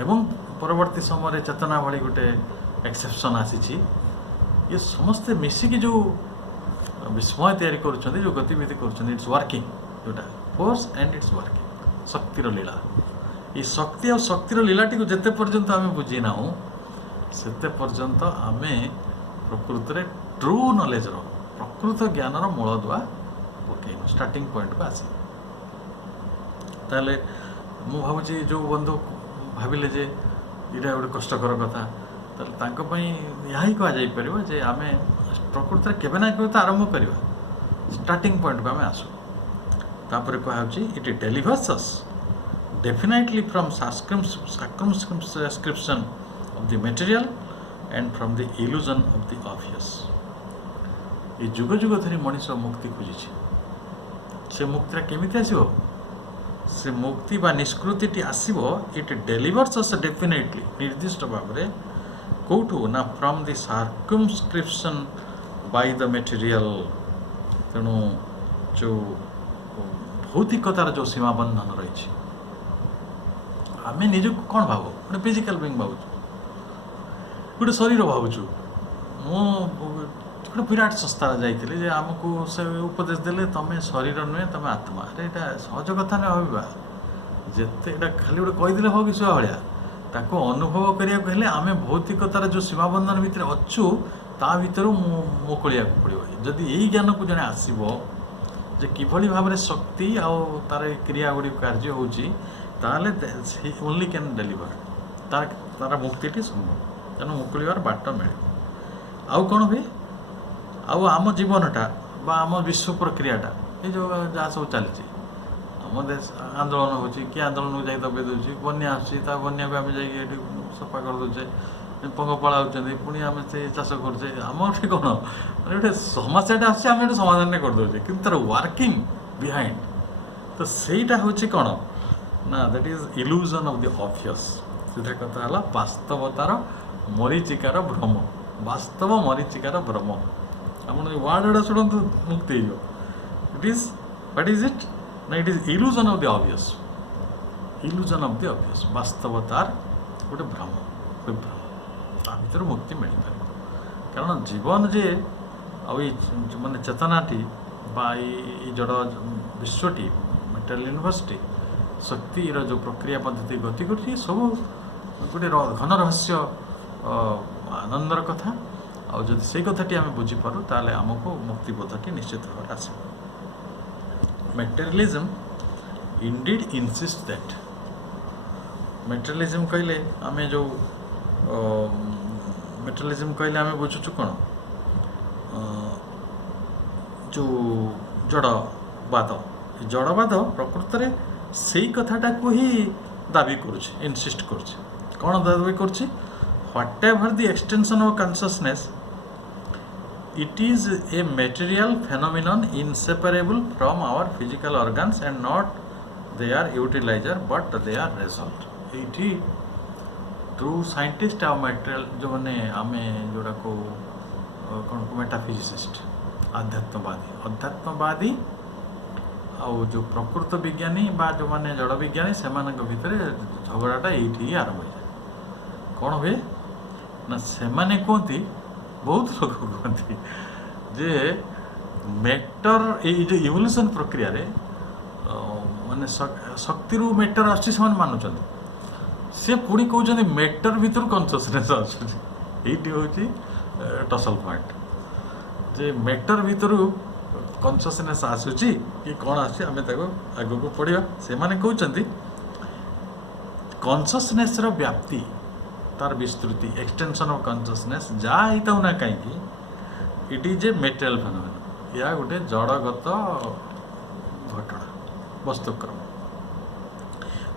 ଏବଂ ପରବର୍ତ୍ତୀ ସମୟରେ ଚେତନା ଭଳି ଗୋଟେ ଏକ୍ସେପସନ୍ ଆସିଛି, ଇଏ ସମସ୍ତେ ମିଶିକି ଯେଉଁ ବିସ୍ମୟ ତିଆରି କରୁଛନ୍ତି, ଯେଉଁ ଗତିବିଧି କରୁଛନ୍ତି, ଇଟ୍ସ ୱାର୍କିଂ, ଯେଉଁଟା ଫୋର୍ସ ଆଣ୍ଡ ଇଟ୍ସ ୱାର୍କିଂ, ଶକ୍ତିର ଲୀଳା। ଏଇ ଶକ୍ତି ଆଉ ଶକ୍ତିର ଲୀଳାଟିକୁ ଯେତେ ପର୍ଯ୍ୟନ୍ତ ଆମେ ବୁଝି ନାହୁଁ, ସେତେ ପର୍ଯ୍ୟନ୍ତ ଆମେ ପ୍ରକୃତରେ ଟ୍ରୁ ନଲେଜର, ପ୍ରକୃତ ଜ୍ଞାନର ମୂଳଦୁଆ ପକେଇନୁ, ଷ୍ଟାର୍ଟିଂ ପଏଣ୍ଟକୁ ଆସି। ତାହେଲେ ମୁଁ ଭାବୁଛି ଯେଉଁ ବନ୍ଧୁ ଭାବିଲେ ଯେ ଏଇଟା ଗୋଟେ କଷ୍ଟକର କଥା, ତାହେଲେ ତାଙ୍କ ପାଇଁ ଏହା ହିଁ କୁହାଯାଇପାରିବ ଯେ ଆମେ ପ୍ରକୃତରେ କେବେ ନା କେବେ ତ ଆରମ୍ଭ କରିବା, ଷ୍ଟାର୍ଟିଂ ପଏଣ୍ଟକୁ ଆମେ ଆସୁ। ତାପରେ କୁହାହେଉଛି ଇଟ୍ ଡେଲିଭର୍ସ ଅସ୍ definitely from circumscription of the material and from the illusion of the obvious। ये जुग जुग धरी मनीष मुक्ति खोजी, से मुक्ति केमिति आसीबो, से मुक्ति बा निष्कृति आसीबो इट डेलिवर्स अस डेफिनेटली निर्दिष्ट भाव में कौटू ना from the circumscription by the material. तेणु जो भौतिकतार जो सीमा बंधन रही आम निजक कौन भाव गोटे फिजिकाल बीइंग भावुँ, गोटे शरीर भावुँ। गोटे विराट संस्था जाइए जे आमको से उपदेश देले तमें शरीर नुहे तमें आत्मा। अरे यहाँ सहज कथा नहीं भाविबा, जिते खाली गोटे कहीदे हो कि भाया ताको अनुभव करिया हेले आम भौतिकतार जो सीमा बंधन भितर अच्छु ता भीतर मुकुलिया पड़ो। जदि यही ज्ञान को जड़े आसब जे किभली भाव में शक्ति आउ तार क्रिया गुड़ी कार्य होची ताले ओनली कैन डेलीवर तार मुक्ति संभव। तेणु मुकुलिबार बाट मिले आउ कौन हुए आउ आम जीवनटा बा आम विश्व प्रक्रियाटा ये जो जहाँ सब चलती आम देश आंदोलन हो कि आंदोलन को दबे दूसरी बन्या आसूँ बन्या को आम जा सफा कर दूचे पंग पलाऊँ पुणी आम से चाष करुचे आम कौन मैंने गोटे समस्याटा आम समाधान करदे कि तार वर्किंग बिहाइंड तो सहीटा हूँ कौन ना that is illusion of the obvious. सीधा कथा है वास्तवतार मरीचिकार भ्रम, वास्तव मरीचिकार भ्रम। आप वार्ड गुड़ा शुणु मुक्ति it is what is it ना it is illusion of the obvious, illusion of the obvious वास्तवतार गोटे भ्रम विभ्रम ता भीतर मुक्ति मिल पार। कारण जीवन जे माने चेतनाटी बा जड़ विश्वटी मेटेरियल यूनिवर्सिटी शक्तिर जो प्रक्रिया पद्धति गति कर सब गोटे घन रहस्य आनंदर कथा। और जदि से कथाटी आम बुझीपारू ताले आमको मुक्तिबोधटी निश्चित भाव आस। Materialism indeed insist that materialism कहले आम जो मेटेरियलिज्म कहले आम बुझुचु कौन जो जड़वाद जड़वाद प्रकृत में से कथाटा को ही दाबी करुचे इनसिस्ट करुचे कौन दाबी करुचे whatever the extension of consciousness it is a material phenomenon inseparable from our physical organs and not they are utilizer but they are result. ये ट्रू साइंटिस्ट आ मटेरियल जो मैंने आम जोड़ा को कौन को मेटाफिजिसिस्ट अध्यात्मवादी आउ जो प्रकृत विज्ञानी बा जो माने जड़ विज्ञानी से भितर झगड़ाटा ये आरंभ हो जाए। कौन हुए ना से कहती बहुत लोग कहती जे मेटर ये जो इवोल्यूशन प्रक्रिया रे माने शक्ति रू मेटर आसी मानुंट सी पुणी कहते मेटर भीतर कॉन्शियसनेस आसुची हूँ टसल पॉइंट जे मेटर भीतर कॉन्शियसनेस आसूची कि कौन आसूँ आम आग को पढ़ा से कहते कॉन्शियसनेस रो व्याप्ति तार विस्तृति एक्सटेंशन ऑफ कॉन्शियसनेस जहाँ होता ना कहीं it is A material phenomenon या गोटे जड़गत घटना वस्तुक्रम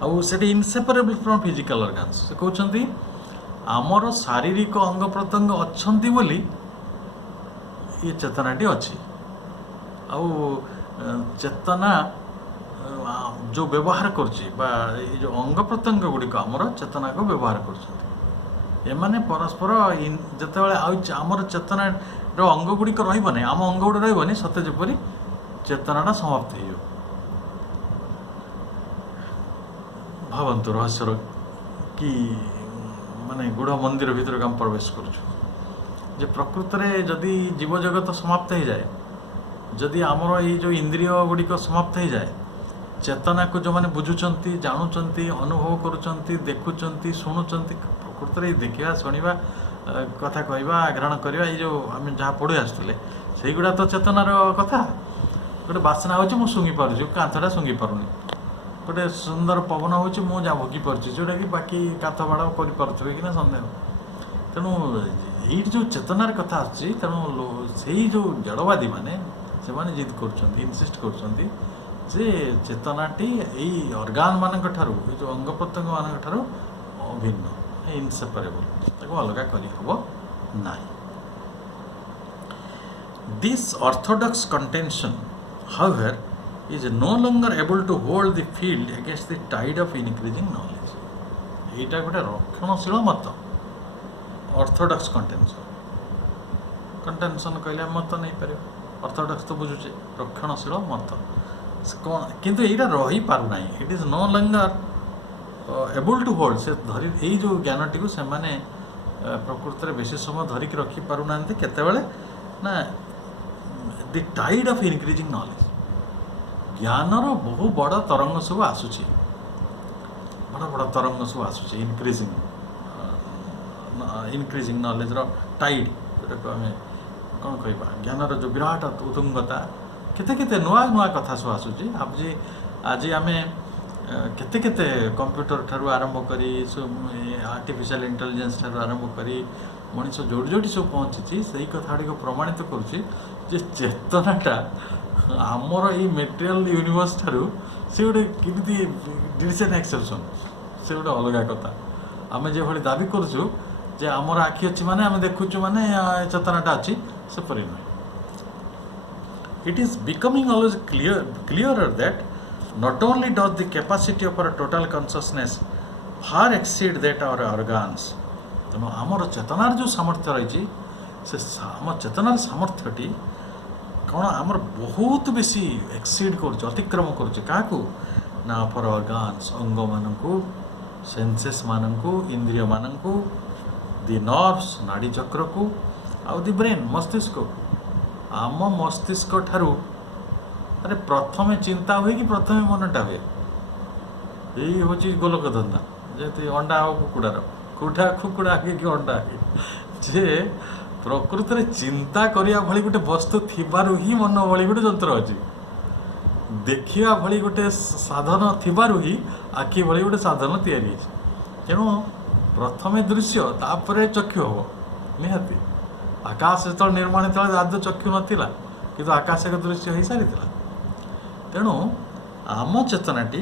आउ से इनसेपरेबल फ्रॉम फिजिकल ऑर्गन्स से कहते आमर शारीरिक अंग प्रत्यंग अच्छी बोली ये चेतनाटी अच्छी आउ चेतना जो व्यवहार करछि बा ये जो अंग प्रत्यंग गुड़िक आमर चेतना को व्यवहार करमाने परस्पर जितेबाला आमर चेतना अंग गुड़िक रही आम अंग गुड़ रही सत्य जपरी चेतनाटा समाप्त हो भावंतु रहस्यर कि माने गुड़ मंदिर भीतर आम प्रवेश करुछु जे प्रकृत में जदि जीव जगत समाप्त हो जाए जदि आमर ये जो इंद्रिय गुड़िक समाप्त हो जाए चेतना को जो मैंने बुझुंट जानुंट अनुभव करुँच देखुंट शुणुंट प्रकृत में देखा शुणा कथा कहवा ग्रहण करवा ये जो आम जहाँ पढ़ी आसुले से गुड़ा तो चेतनार कथा गोटे बासना हो शुंगी पार्टी कांथटा शुंगी पारुनी गोटे सुंदर पवन हो जहाँ भोगी पार्टी जोटा कि बाकी कांथ बाड़ कर सन्देह ତେଣୁ ଏଇଠି ଯେଉଁ ଚେତନାର କଥା ଆସୁଛି, ତେଣୁ ସେଇ ଯେଉଁ ଜଡ଼ବାଦୀ ମାନେ ସେମାନେ ଜିଦ୍ କରୁଛନ୍ତି, ଇନସିଷ୍ଟ କରୁଛନ୍ତି ଯେ ଚେତନାଟି ଏଇ ଅର୍ଗାନ୍ ମାନଙ୍କ ଠାରୁ, ଏଇ ଯେଉଁ ଅଙ୍ଗ ପ୍ରତ୍ୟଙ୍ଗ ମାନଙ୍କ ଠାରୁ ଅଭିନ୍ନ, ଇନସେପାରେବଲ୍, ତାକୁ ଅଲଗା କରିହେବ ନାହିଁ। This orthodox contention, however, is no longer able to hold the field against the tide of increasing knowledge. এইটা ଗୋଟେ ରକ୍ଷଣଶୀଳ ମତ, ଅର୍ଥୋଡକ୍ସ କଣ୍ଟେନସନ୍ କହିଲେ ଆମେ ମତ ନେଇପାରିବା, ଅର୍ଥୋଡକ୍ସ ତ ବୁଝୁଛେ ରକ୍ଷଣଶୀଳ ମତ, କ'ଣ କିନ୍ତୁ ଏଇଟା ରହିପାରୁନାହିଁ। It is no longer able to hold, ସେ ଧରି ଏଇ ଯେଉଁ ଜ୍ଞାନଟିକୁ ସେମାନେ ପ୍ରକୃତରେ ବେଶୀ ସମୟ ଧରିକି ରଖିପାରୁନାହାନ୍ତି। କେତେବେଳେ ନା ଦି ଟାଇଡ୍ ଅଫ୍ ଇନକ୍ରିଜିଂ ନଲେଜ, ଜ୍ଞାନର ବହୁ ବଡ଼ ତରଙ୍ଗ ସବୁ ଆସୁଛି, ବଡ଼ ବଡ଼ ତରଙ୍ଗ ସବୁ ଆସୁଛି, ଇନକ୍ରିଜିଂ ନଲେଜର ଟାଇଡ୍, ଯେଉଁଟାକୁ ଆମେ କ'ଣ କହିବା, ଜ୍ଞାନର ଯେଉଁ ବିରାଟ ଉତ୍ତୁଙ୍ଗତା, କେତେ କେତେ ନୂଆ ନୂଆ କଥା ସବୁ ଆସୁଛି। ଆଜି ଆମେ କେତେ କେତେ କମ୍ପ୍ୟୁଟର ଠାରୁ ଆରମ୍ଭ କରି ଆର୍ଟିଫିସିଆଲ ଇଣ୍ଟେଲିଜେନ୍ସ ଠାରୁ ଆରମ୍ଭ କରି ମଣିଷ ଯୋଉଠି ଯୋଉଠି ସବୁ ପହଞ୍ଚିଛି, ସେଇ କଥା ଗୁଡ଼ିକ ପ୍ରମାଣିତ କରୁଛି ଯେ ଚେତନାଟା ଆମର ଏଇ ମେଟେରିଆଲ ୟୁନିଭର୍ସ ଠାରୁ ସେ ଗୋଟେ କେମିତି ଡିସେଣ୍ଟ ଏକ୍ସେପସନ୍, ସେ ଗୋଟେ ଅଲଗା କଥା। ଆମେ ଯେଭଳି ଦାବି କରୁଛୁ ଯେ ଆମର ଆଖି ଅଛି ମାନେ ଆମେ ଦେଖୁଛୁ ମାନେ ଚେତନାଟା ଅଛି, ସେପରି ନୁହେଁ। It is becoming always clearer that not only does the capacity of our total consciousness far exceed that our organs, ତେଣୁ ଆମର ଚେତନାର ଯେଉଁ ସାମର୍ଥ୍ୟ ରହିଛି, ସେ ଆମ ଚେତନାର ସାମର୍ଥ୍ୟଟି କ'ଣ ଆମର ବହୁତ ବେଶୀ ଏକ୍ସିଡ୍ କରୁଛି, ଅତିକ୍ରମ କରୁଛି। କାହାକୁ ନା ଅଫର ଅର୍ଗାନ୍ସ, ଅଙ୍ଗମାନଙ୍କୁ, ସେନ୍ସେସ୍ ମାନଙ୍କୁ, ଇନ୍ଦ୍ରିୟମାନଙ୍କୁ, ଦି ନର୍ଭସ୍, ନାଡ଼ି ଚକ୍ରକୁ, ଆଉ ଦି ବ୍ରେନ୍, ମସ୍ତିଷ୍କକୁ। ଆମ ମସ୍ତିଷ୍କ ଠାରୁ ଆରେ ପ୍ରଥମେ ଚିନ୍ତା ହୁଏ କି ପ୍ରଥମେ ମନଟା ହୁଏ? ଏଇ ହେଉଛି ଗୋଲକ ଧନ୍ଦା, ଯେମିତି ଅଣ୍ଡା ଆଉ କୁକୁଡ଼ାର, କୁକୁଡ଼ା ଆଗେ କି ଅଣ୍ଡା ଆଗେ। ଯେ ପ୍ରକୃତରେ ଚିନ୍ତା କରିବା ଭଳି ଗୋଟେ ବସ୍ତୁ ଥିବାରୁ ହିଁ ମନ ଭଳି ଗୋଟେ ଯନ୍ତ୍ର ଅଛି, ଦେଖିବା ଭଳି ଗୋଟେ ସାଧନ ଥିବାରୁ ହିଁ ଆଖି ଭଳି ଗୋଟେ ସାଧନ ତିଆରି ହେଇଛି। ତେଣୁ ପ୍ରଥମେ ଦୃଶ୍ୟ, ତାପରେ ଚକ୍ଷୁ ହେବ ନିହାତି। ଆକାଶ ଯେତେବେଳେ ନିର୍ମାଣ ଯେତେବେଳେ ଆଦୌ ଚକ୍ଷୁ ନଥିଲା, କିନ୍ତୁ ଆକାଶ ଏକ ଦୃଶ୍ୟ ହେଇସାରିଥିଲା। ତେଣୁ ଆମ ଚେତନାଟି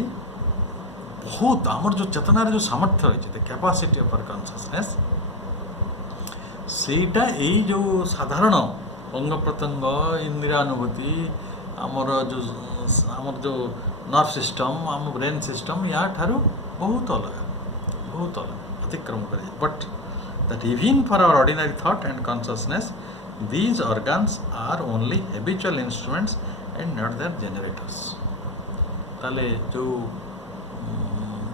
ବହୁତ, ଆମର ଯେଉଁ ଚେତନାର ଯେଉଁ ସାମର୍ଥ୍ୟ ରହିଛି, ଦ କ୍ୟାପାସିଟି ଅଫ୍ ଆୱାର କନସିୟସନେସ୍, ସେଇଟା ଏଇ ଯେଉଁ ସାଧାରଣ ଅଙ୍ଗ ପ୍ରତ୍ୟଙ୍ଗ, ଇନ୍ଦ୍ରିୟାନୁଭୂତି, ଆମର ଯେଉଁ ନର୍ଭ ସିଷ୍ଟମ୍, ଆମ ବ୍ରେନ୍ ସିଷ୍ଟମ୍, ୟା ଠାରୁ ବହୁତ ଅଲଗା, ବହୁତ ଅଲଗା, ଅତିକ୍ରମ କରେ। But that even for our ordinary thought and consciousness, these organs are only habitual instruments and not their generators. ତାହେଲେ ଯେଉଁ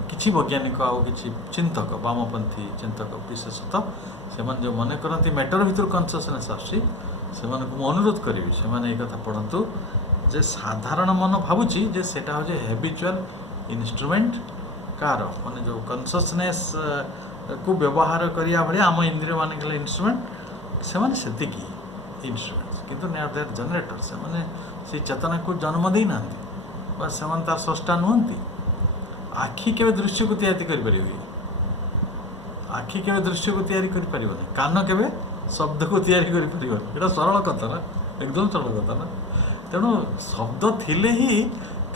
କିଛି ବୈଜ୍ଞାନିକ ଆଉ କିଛି ଚିନ୍ତକ, ବାମପନ୍ଥୀ ଚିନ୍ତକ ବିଶେଷତଃ, ସେମାନେ ଯେଉଁ ମନେ କରନ୍ତି ମ୍ୟାଟର ଭିତରୁ କନସିୟସନେସ୍ ଆସୁଛି, ସେମାନଙ୍କୁ ମୁଁ ଅନୁରୋଧ କରିବି ସେମାନେ ଏଇ କଥା ପଢ଼ନ୍ତୁ ଯେ ସାଧାରଣ ମନ ଭାବୁଛି ଯେ ସେଇଟା ହେଉଛି ହେବିଚୁଆଲ୍ ଇନଷ୍ଟ୍ରୁମେଣ୍ଟ କାହାର, ମାନେ ଯେଉଁ କନସିୟସନେସ୍ କୁ ବ୍ୟବହାର କରିବା ଭଳିଆ ଆମ ଇନ୍ଦ୍ରିୟ ମାନଙ୍କର ଇନଷ୍ଟ୍ରୁମେଣ୍ଟ, ସେମାନେ ସେତିକି ଇନଷ୍ଟ୍ରୁମେଣ୍ଟ, କିନ୍ତୁ ଦେୟାର ଜେନେରେଟର। ସେମାନେ ସେଇ ଚେତନାକୁ ଜନ୍ମ ଦେଇନାହାନ୍ତି ବା ସେମାନେ ତାର ସ୍ରଷ୍ଟା ନୁହନ୍ତି। ଆଖି କେବେ ଦୃଶ୍ୟକୁ ତିଆରି କରିପାରିବ କି? ଆଖି କେବେ ଦୃଶ୍ୟକୁ ତିଆରି କରିପାରିବନି। କାନ କେବେ ଶବ୍ଦକୁ ତିଆରି କରିପାରିବନି। ଏଇଟା ସରଳ କଥା ନା, ଏକଦମ ସରଳ କଥା ନା। ତେଣୁ ଶବ୍ଦ ଥିଲେ ହିଁ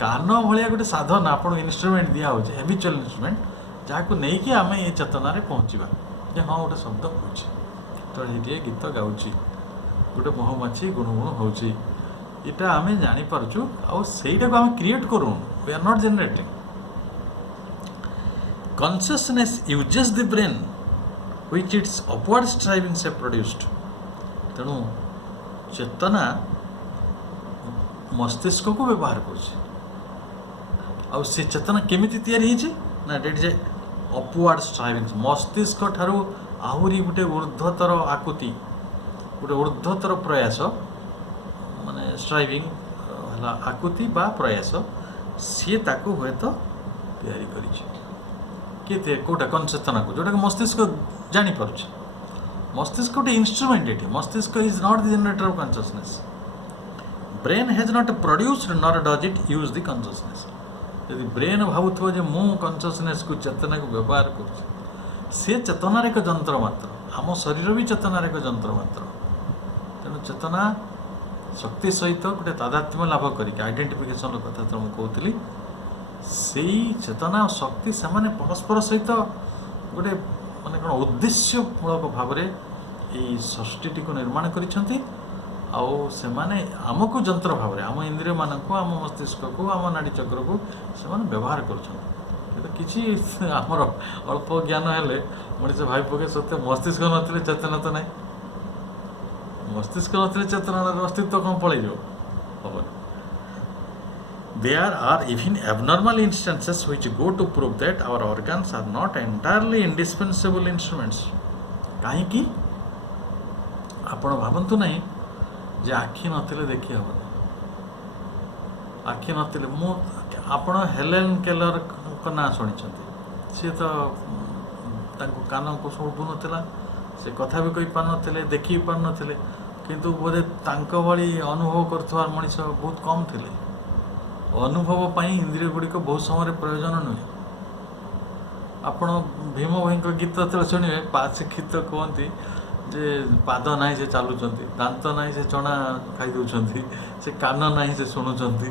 କାନ ଭଳିଆ ଗୋଟେ ସାଧନ ଆପଣଙ୍କୁ ଇନଷ୍ଟ୍ରୁମେଣ୍ଟ ଦିଆହେଉଛି, ହେବିଚୁଆଲ୍ ଇନଷ୍ଟ୍ରୁମେଣ୍ଟ, ଯାହାକୁ ନେଇକି ଆମେ ଏ ଚେତନାରେ ପହଞ୍ଚିବା ଯେ ହଁ ଗୋଟେ ଶବ୍ଦ ହେଉଛି, ତ ଏଇଟିଏ ଗୀତ ଗାଉଛି, ଗୋଟେ ମହୁମାଛି ଗୁଣୁଗୁଣୁ ହେଉଛି, ଏଇଟା ଆମେ ଜାଣିପାରୁଛୁ। ଆଉ ସେଇଟାକୁ ଆମେ କ୍ରିଏଟ୍ କରୁନୁ, we are not generating. Consciousness uses the brain which its upward strivings have produced. ତେଣୁ ଚେତନା ମସ୍ତିଷ୍କକୁ ବ୍ୟବହାର କରୁଛି। ଆଉ ସେ ଚେତନା କେମିତି ତିଆରି ହେଇଛି ନା, ଡେଟ୍ ଯେ ଅପୱାର୍ଡ ଷ୍ଟ୍ରାଇଭିଂସ, ମସ୍ତିଷ୍କ ଠାରୁ ଆହୁରି ଗୋଟେ ଊର୍ଦ୍ଧ୍ୱତର ଆକୁତି, ଗୋଟେ ଊର୍ଦ୍ଧ୍ୱତର ପ୍ରୟାସ, ମାନେ ଷ୍ଟ୍ରାଇଭିଂ ହେଲା ଆକୁତି ବା ପ୍ରୟାସ, ସିଏ ତାକୁ ହୁଏତ ତିଆରି କରିଛି। କିଏ କେଉଁଟା ଚେତନାକୁ, ଯେଉଁଟାକୁ ମସ୍ତିଷ୍କ ଜାଣିପାରୁଛି। ମସ୍ତିଷ୍କ ଗୋଟେ ଇନଷ୍ଟ୍ରୁମେଣ୍ଟ ଏଠି। ମସ୍ତିଷ୍କ is not the generator of consciousness. Brain has not produced nor does it use the consciousness. ଯଦି ବ୍ରେନ୍ ଭାବୁଥିବ ଯେ ମୁଁ କନସିୟସନେସ୍କୁ, ଚେତନାକୁ ବ୍ୟବହାର କରୁଛି, ସେ ଚେତନାର ଏକ ଯନ୍ତ୍ର ମାତ୍ର। आम शरीर भी चेतनार एक जंत्र मात्र। तेणु चेतना शक्ति सहित गोटे तादात्म्य लाभ करके आइडेंटिफिकेशन कथा तो मुझे कहती से चेतना और शक्ति से परस्पर सहित गोटे माने कौन उद्देश्यमूलक भाव में सृष्टि को निर्माण करिसेंती से आमको जंत्र भाव आम इंद्रिय मानक आम मस्तिष्क को आम नाड़ी चक्र को से व्यवहार कर किसी आमर अल्प ज्ञान हेले मनीष भाई पके सत्य मस्तिष्क नथिले चेतना तो नहीं मस्तिष्क नथिले चेतनार अस्तित्व कौन पलैज हम There are even abnormal instances which go to prove that our organs are not entirely indispensable instruments. कहीं आपण भावंतु नहीं जे आखि नथिले देखि हबनी आखि नथिले मु आपण हेलेन केलर को ना शुणी सी तो कान को शुभु नथिला से कथा भी कही पार नथिले देखि पार नथिले किंतु बोधे तांको भली अनुभव करथवार मनीष बहुत कम थिले अनुभव पाई इंद्रिय गुड़िक बहुत समय प्रयोजन नुहे आपण भीम भाई गीत तो शुणे शिक्षित कहती जे पाद ना से चलुंट दांत ना से चना खाई दौरान से कान ना से शुणुंट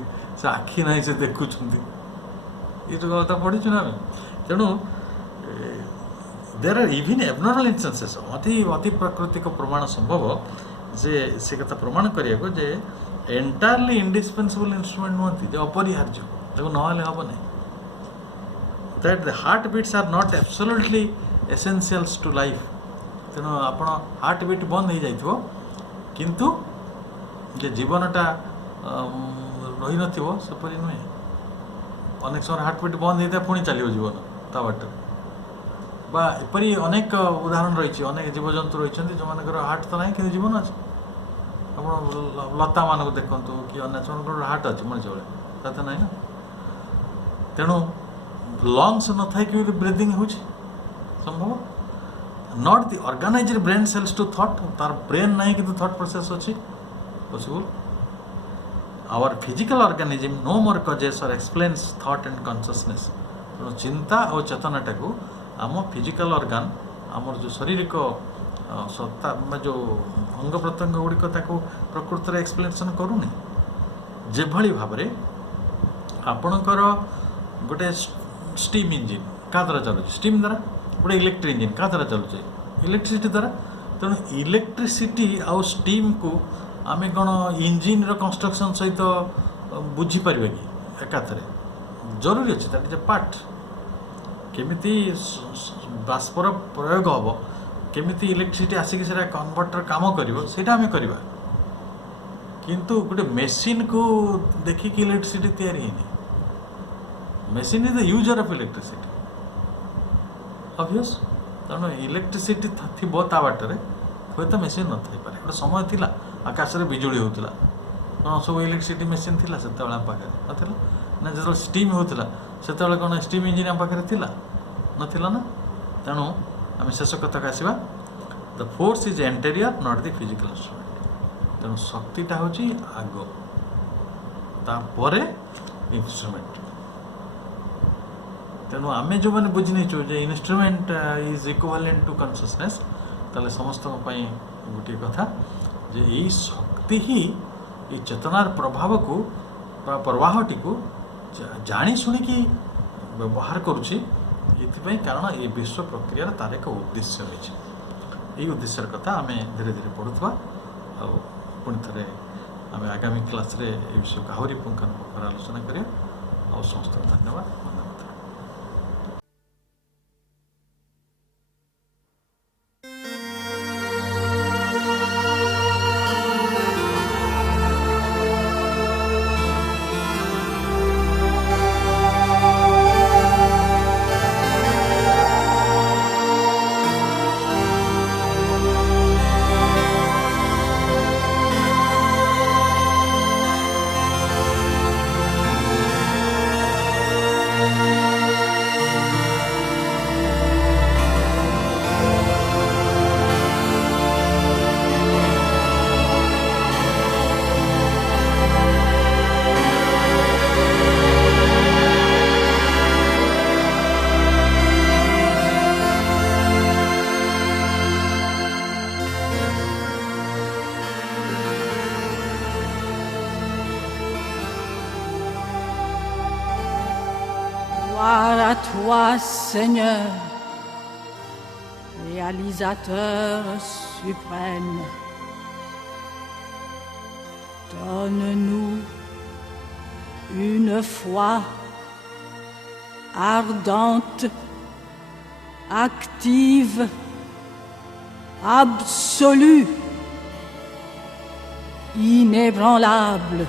से आखि ना से देखुंट ये तो कथा पढ़ीचु ना तेणु there are even abnormal instances अति प्राकृतिक प्रमाण संभव जे से कथा प्रमाण करिया जे एंटायरली इंडिस्पेंसिबल इंस्ट्रूमेंट नुहति जे अपरिहार्य ना हम नहीं that the heart beats are not absolutely essentials to life तेणु आपण हार्ट बीट बंद हो जाइथिबो किंतु जे जीवनटा रही नथिबो सेपरि नुहे अनेक समय हार्ट बीट बंद होता पुणी चलो जीवन ता बाट बा एपरी अनेक उदाहरण रही अनेक जीवजंतु रही जो मानकर हार्ट तो ना कि जीवन अच्छे आप लता मानक देखु कि अन्य हार्ट अच्छे मनीष भाई तो ना तेणु लंग्स न था कि ब्रीदिंग हो संभव not the organised brain cells to thought तार ब्रेन ना कि थॉट प्रोसेस अच्छी possible our physical organism no more causes or explains thought and consciousness तेणु चिंता और चेतनाटा को आम फिजिकल ऑर्गन आमर जो शारीरिक सत्ता जो अंग प्रत्यंग गुड़िक प्रकृत में एक्सप्लेनेशन करूनी जे भली भाव आपणकर गोटे स्टीम इंजिन क्या द्वारा चलुचे स्टीम द्वारा गोटे इलेक्ट्रिक इंजिन क्या द्वारा चलुचे इलेक्ट्रिसिटी द्वारा तेणु इलेक्ट्रिसिटी आउ स्टीम को आम कौन इंजिन कंस्ट्रक्शन सहित बुझीपर कि एकाथरे जरूरी अच्छे दैट इज ए पार्ट केमिति बाष्पर प्रयोग हम केमिति इलेक्ट्रिसिटी आसिक से कन्वर्टर काम कर किंतु गोटे मेसीन को देखिक इलेक्ट्रिसिटी तैयारी machine is the user of electricity obvious तेणु इलेक्ट्रिसिटी थी बाटर हे तो मेसीन न थी पारे गोटे समय थिला आकाश में बिजुली होता कौन सब इलेक्ट्रिसिटी मेसीन थिला से पाखे ना ना जो स्टीम होता से कौन स्टीम इंजिन आम पाखे थिला नथिला ना तेणु आम शेष कथा को आसवा the force is anterior not the physical instrument तेणु शक्तिटा हूँ आग तापर इंस्ट्रूमेंट तेणु आम जो मैंने बुझी नहीं जे instrument is equivalent to consciousness ताले समस्त गोटे कथा जे यही शक्ति ही ये चेतनार प्रभाव को प्रवाहटी को जानी शुणी व्यवहार करुच्ची ये कारण ये विश्व प्रक्रिया तार एक उद्देश्य रही यही उद्देश्य कथा आम धीरे धीरे पढ़ुवा पुणी थे आम आगामी क्लास रे विषय को आहरी पुंखानुपुंखर आलोचना करिया समस्त धन्यवाद। toi, Seigneur, réalisateur suprême. Donne-nous une foi ardente, active, absolue, inébranlable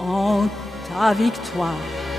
en ta victoire.